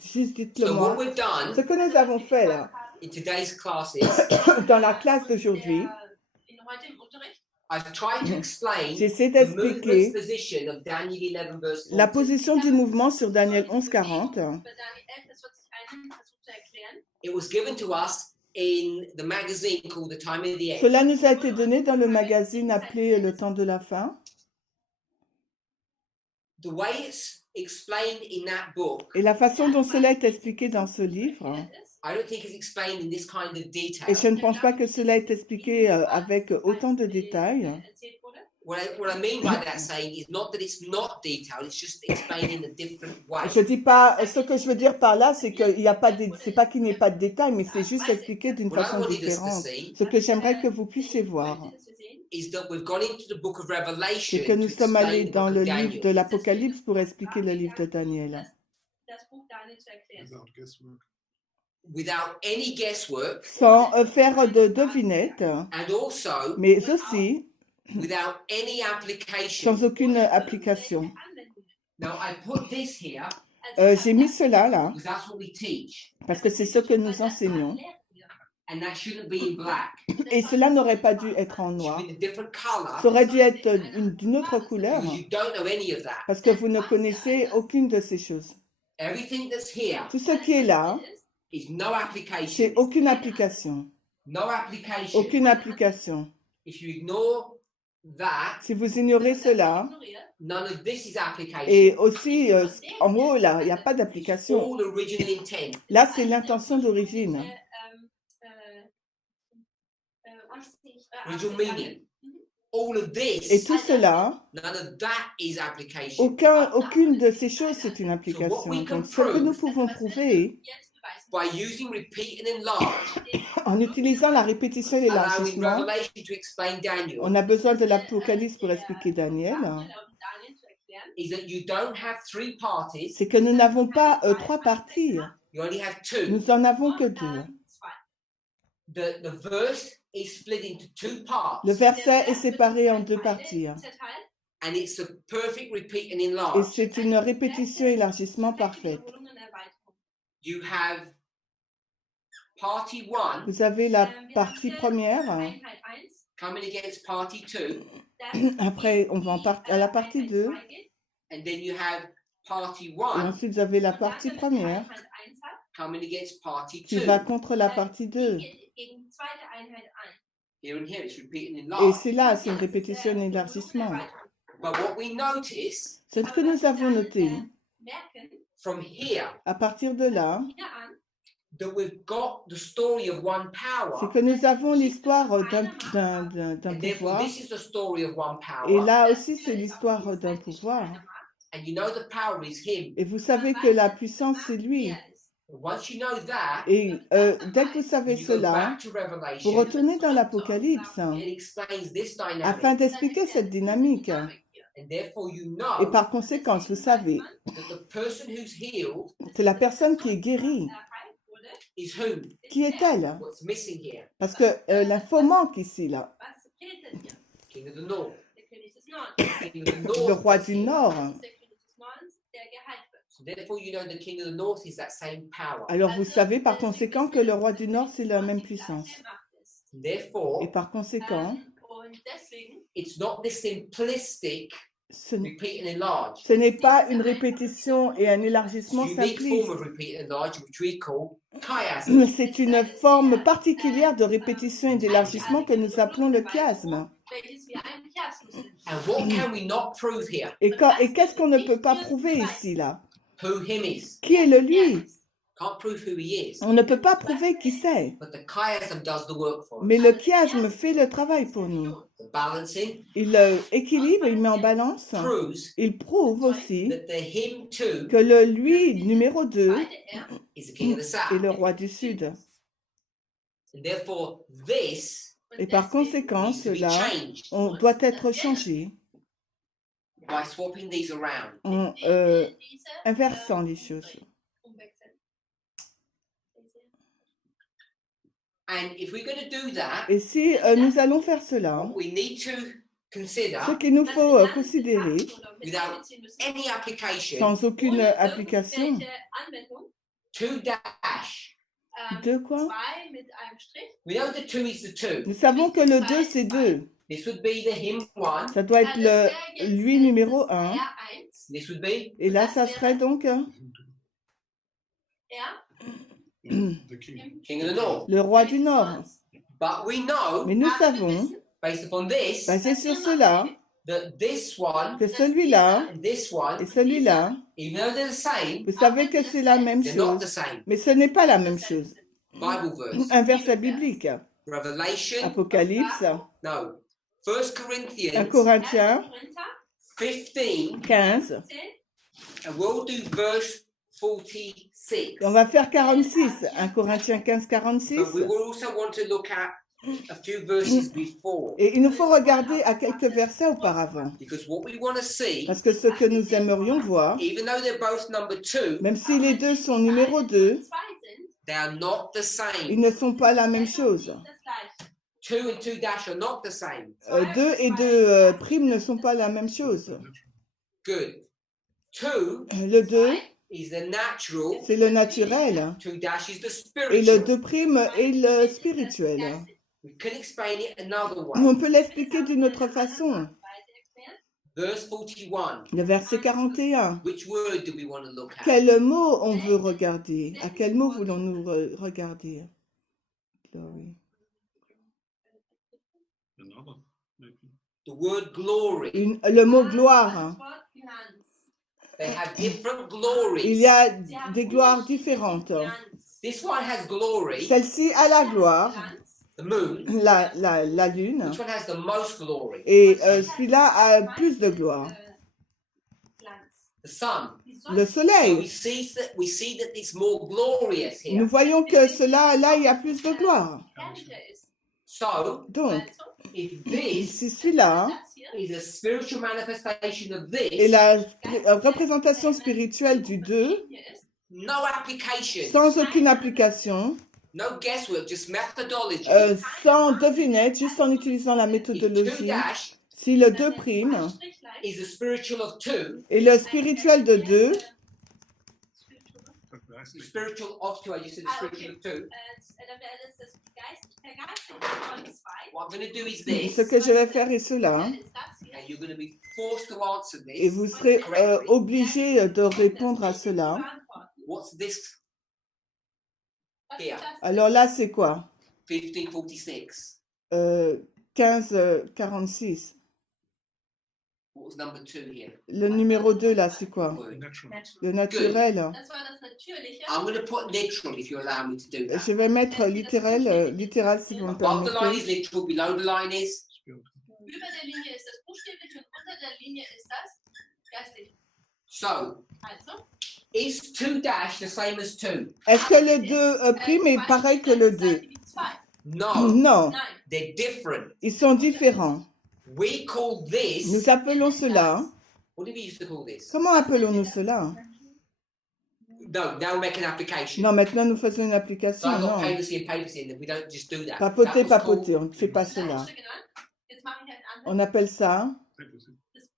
juste dites-le So what moi. we've done Ce que nous avons fait là, in today's classes, dans la classe d'aujourd'hui, I've tried to explain j'essaie the movement's d'expliquer position of Daniel 11 verse 40. la position du mouvement sur Daniel 11:40. It was given to us in the magazine called The Time of the End. Cela nous a été donné dans le magazine appelé Le Temps de la Fin. The way it's explained in that book, Et la façon dont cela est expliqué dans ce livre, I don't think it's explained in this kind of et detail. je ne pense pas que cela est expliqué avec autant de détails. What I mean by that saying is not that it's not detailed, it's just explained in a different way. Je dis pas, ce que je veux dire par là, c'est qu'il n'y a pas de, c'est pas qu'il n'y ait pas de détails, mais c'est juste expliqué d'une What I façon wanted us to différente. see Ce que j'aimerais que vous puissiez voir, is that we've gone into the book of Revelation c'est que nous to sommes explain allés the dans book le of livre Daniel. de l'Apocalypse pour expliquer le livre de Daniel, Without guesswork. Without any guesswork, sans faire de devinettes, and also mais aussi without any application. sans aucune application. Now I put this here J'ai mis cela là, because that's what we teach, parce que c'est ce que nous enseignons, and that shouldn't be in black. et cela n'aurait pas dû être en It noir. should be a different color Ça aurait dû être d'une autre couleur, because you don't know any of that. parce que vous ne connaissez aucune de ces choses. Everything that's here Tout ce qui est là, is no application. C'est aucune application. No application. Aucune application. If you ignore that, Si vous ignorez cela, none of this is application. et aussi en haut là, il n'y a pas d'application. All original intent. Là, c'est l'intention d'origine. Original meaning. All of this, Et tout cela, none of that is application. aucune de ces choses, c'est une application. Donc, ce que nous pouvons prouver By using repeat and enlarge, en utilisant la répétition et allowing l'élargissement, Revelation to explain Daniel, on a besoin de l'Apocalypse pour expliquer Daniel, is that you don't have three parties, c'est que nous n'avons pas trois parties, you only have two. nous en avons que deux. The verse is split into two parts, Le verset est séparé en deux parties and it's a perfect repeat and et enlarge. c'est une répétition et élargissement parfaite. You have party one Vous avez la partie première, coming against party two, après on va à la partie 2, and then you have party et one ensuite vous avez la partie première coming against party qui two. va contre la partie 2. Here and here, it's repeat and Et enlarge. c'est là, c'est une répétition et élargissement. But what we notice C'est ce que nous avons noté. from here, À partir de là, that we've got the story of one c'est power, que nous avons l'histoire d'un and therefore pouvoir. this is the story of one Et power. là aussi, c'est l'histoire d'un pouvoir. And you know the power is him. Et vous savez que la puissance, c'est lui. Once you know that, Et dès que vous savez you go cela, back to vous Revelation, retournez dans l'Apocalypse it explains this dynamic. afin d'expliquer cette dynamique. And therefore you Et know par conséquent, vous savez that the person who's healed que la personne qui est guérie, is whom? qui est-elle? What's missing here? Parce que l'info manque ici, là. King of the North. King of the North. Le roi du Nord. So therefore you know the King of the North is that same power. Alors vous savez par conséquent que le roi du Nord, c'est la même puissance. Therefore, Et par conséquent, it's not this simplistic ce repeat and enlarge. ce n'est pas une répétition et un élargissement It's a unique simpliste. form of repeat and enlarge, which we call chiasm. Mais c'est une forme particulière de répétition et d'élargissement que nous appelons le chiasme. And what can we not prove here? Et qu'est-ce qu'on ne peut pas prouver ici, là? Who him is. Qui est le lui? Can't prove who he is. On ne peut pas prouver qui c'est. But the chiasm does the work for us. Mais le chiasme fait le travail pour nous. The balancing Il équilibre, il met en balance. proves Il prouve aussi that the him too que le lui numéro 2 is the king of the south. est le roi du Sud. And therefore this Et par conséquent, needs to be cela changed on doit être changé by swapping these around. en inversant les choses. And if we're going to do that, Et si nous allons faire cela, what we need to consider, ce qu'il nous faut considérer, without any application, sans aucune application, two dash. de quoi? We know the two is the two. Nous savons que le 2, c'est 2. This would be the him one. Ça doit être le lui numéro 1. This would be Et là, ça serait donc The king. king of the north. le roi du Nord. But we know, Mais nous savons, based upon this, basé sur cela, that this one que celui-là and this one, et celui-là, even though they're the same, vous savez que c'est la même they're not the chose. same. Mais ce n'est pas la même chose. Bible verse. Un verset biblique. Revelation. Apocalypse, No. 1 1 Corinthians Corinthiens 15, 15. and we'll do verse 46. Et on va faire 46. 1 Corinthiens 15, 46. But we will also want to look at a few verses before. Et il nous faut regarder à quelques versets auparavant. Because what we want to see, Parce que ce que nous aimerions voir, even though they're both number 2, même si les deux sont numéro 2, they are not the ils same. ne sont pas la même chose. 2 and 2 dash are not the same. 2 et 2 primes ne sont pas la même chose. Good. 2 Le 2, is the natural, c'est le naturel. 2 dash is the Et le spiritual. 2 prime est le spirituel. We can explain it another way. On peut l'expliquer d'une autre façon. The verse 41. Le verset 41. Which word do we want to look at? Quel mot on veut regarder? À quel mot voulons-nous regarder? Glory. Another, maybe. The word glory. Le mot gloire. Das Wort Glanz. They have different Il glories. y a Sie haben des gloires unterschiedliche différentes. Glanz. This one has glory, Celle-ci a la gloire, Glanz. the moon. la lune, Which one has the most glory? et celui-là a plus de gloire. Glanz. The sun. Die Le Sonne. So soleil. we see that it's more glorious Nous here. voyons que cela, là, il y a plus de gloire. Herrlicher ist. So Donc, Also, if this ici, celui-là das hier is a spiritual manifestation of est this, la représentation spirituelle du 2, hier ist, no application, sans aucune application, no guesswork, just methodology. sans devinette, juste en utilisant la If 2 méthodologie. dash Si le 2' wenn zwei Strichlein is the spiritual of 2, et le spirituel de 2, the spiritual of 2, I just said the spiritual of 2. dann wäre das das Vergeistigte von 2. What I'm going to do is this, ce que je vais faire est cela, Dann ist das hier. and you're going to be forced to answer et this vous serez correctly. obligé de répondre à cela. Beantworten. What's this? Was Here. ist das? Alors là, c'est quoi? 1546. 1546. What was number 2 here? Le numéro 2, là, c'est quoi? Word. Natural. Le naturel. Das war das Natürliche. I'm going to put literal if you allow me to do that. Je vais mettre littéral si vous me Above the line is permettez. literal, below the line is. Über der Linie ist das buchstäblich und unter der Linie ist das geistlich. So, Also, is 2 dash the same as 2? Est-ce que le 2 prime est pareil que le 2? No, Non, Nein. they're different. ils sont différents. We call this. Nous appelons cela. What do we used to call this? Comment appelons-nous cela? No, now we make an application. Non, maintenant nous faisons une So application. I've got Non. papacy and papacy, and we don't just do that. Papoter, That was papoter, called on ne fait pas Das cela. ist genannt. Jetzt mache ich einen On anderen. appelle ça Das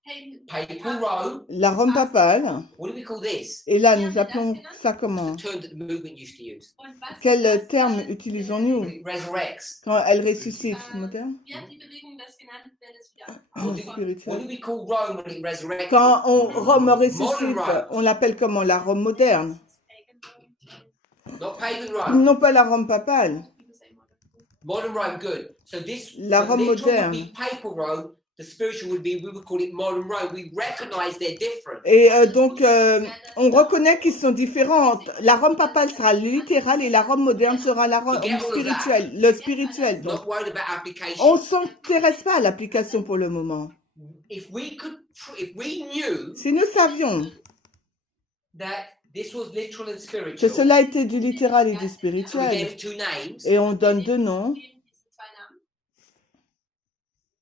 Payment. Papal Rome. la Rome papale. What do we call this? Et là, nous appelons ça comment? The term that the movement used to use. Und was Quel terme utilisons-nous It resurrects. quand elle ressuscite? Moderne? Wie hat die Bewegung das genannt, wenn es wieder What do Spirituel. we call Rome when it resurrects? Quand Rome ressuscite, on l'appelle comment? La Rome moderne. Not pagan Rome. Non pas la Rome papale. Modern Rome, good. So this La the Rome literal would moderne. be papal Rome. The spiritual would be, we would call it modern Rome. We recognize they're different. Et donc, on reconnaît qu'ils sont différents. La Rome papale sera littérale et la Rome moderne sera la Rome spirituelle, le spirituel. Donc, Not worried about application. on ne s'intéresse pas à l'application pour le moment. If we knew Si nous savions that this was literal and que spiritual, cela était du littéral et du we spirituel, gave it 2 names. et on donne 2 noms, diese zwei Namen.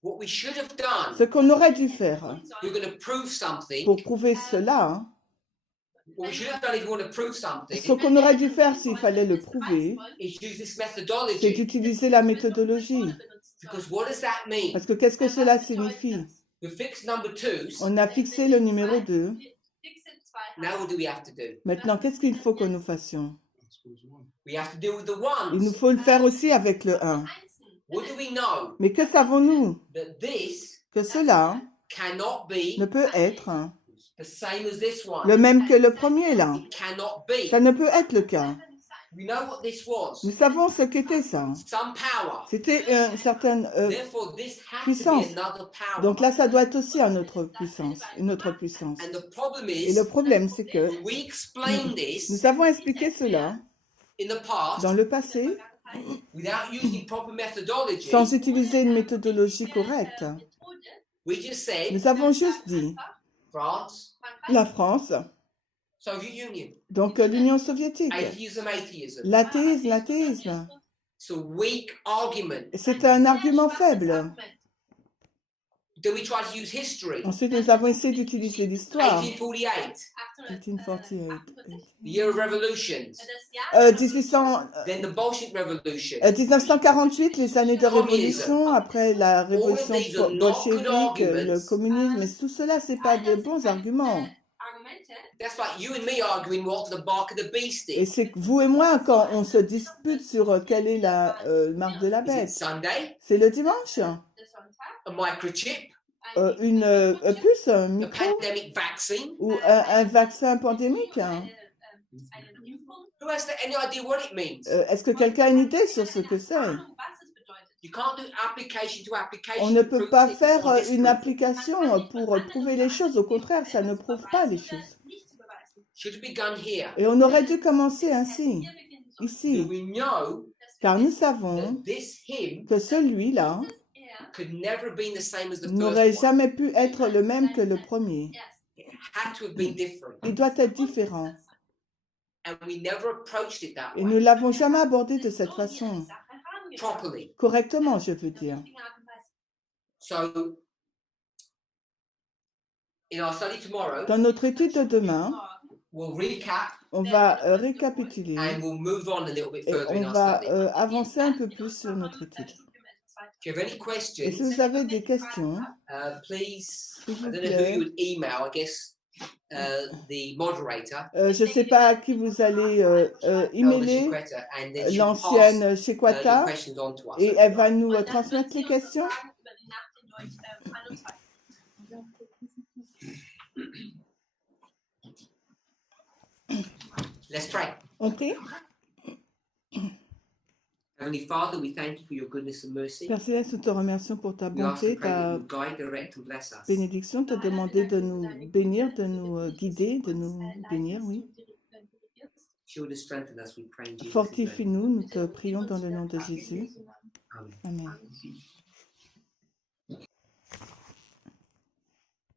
What we should have done, ce qu'on aurait dû faire we're going to prove something. pour prouver cela, What we should have done if you want to prove something ce qu'on aurait dû faire s'il fallait le prouver, is use this c'est methodology. d'utiliser la méthodologie. Because what does that mean? Parce que qu'est-ce que cela signifie? We fixed number 2s. On a fixé le numéro 2. Now what do we have to do? Maintenant, qu'est-ce qu'il faut que nous fassions? We have to deal with the Il nous ones. faut le faire aussi avec le 1. What do we know? Mais que savons-nous? That this Que cela cannot be ne peut être the same as this one. le même que le premier là. It cannot be. Ça ne peut être le cas. We know what this was. Nous savons ce qu'était ça. Some power. C'était une certaine... Therefore, this has to puissance. be another power. donc là, ça doit être aussi une autre puissance. Une autre puissance. And the problem Et is, le problème, c'est que when we explain this nous avons expliqué cela in the past dans le passé without using proper methodology, sans utiliser une méthodologie correcte. we just said Nous avons juste dit France, la France, Soviet Union, donc l'Union soviétique. atheism, atheism. L'athéisme. It's a weak argument. C'est un argument faible. Then we try to use history. Ensuite, nous avons essayé d'utiliser l'histoire. 1848, 1848. the year of revolutions. 1800, Then the Bolshevik Revolution. 1948, les années de révolution, après la révolution bolchevique, le communisme, mais tout cela, c'est pas de bons arguments. That's like you and me arguing what the bark of the beast Et is. c'est que vous et moi, quand on se dispute sur quelle est la marque de la Is it bête, Sunday? c'est le dimanche. A microchip? puce, un a micro pandemic vaccine? ou un vaccin pandémique, hein? Who has any idea what it means? Est-ce que quelqu'un a une idée sur ce que c'est? You can't do application to application. On ne to peut prove pas it faire or une disprove it. application pour prouver les choses. Au contraire, ça ne prouve pas les choses. Should have begun here. Et on aurait dû commencer ainsi, But ici, we know car nous savons that this hymn que celui-là could never have been the same as the n'aurait first one. jamais pu être le même que le premier. It had to have been different. Il doit être différent. And we never approached it that Et nous way. ne l'avons jamais abordé de cette façon, Properly. correctement, je veux dire. So, in our study tomorrow, Dans notre étude de demain, we'll recap on va récapituler and we'll move on a little bit et further in on our va study. avancer un peu plus sur notre étude. If you have any Et si questions, vous avez des questions, please, s'il I vous don't know who plaît, you would email, I guess the moderator, je ne sais pas à qui vous allez Elder emailer, Chiquetta, and then she'll pass l'ancienne the Shekwata, questions on to us. et elle va nous transmettre les questions. Let's pray. On prie. Heavenly Father, we thank you for your goodness and mercy. Père Céleste, nous te remercions pour ta We ask bonté, and pray that ta you guide, direct, and bless us. bénédiction, te demander de nous bénir, de nous guider, de nous bénir, oui. Shield and strengthen us, we pray in Jesus' name. Fortifie-nous, nous te prions dans le nom de Jésus. Amen. Amen.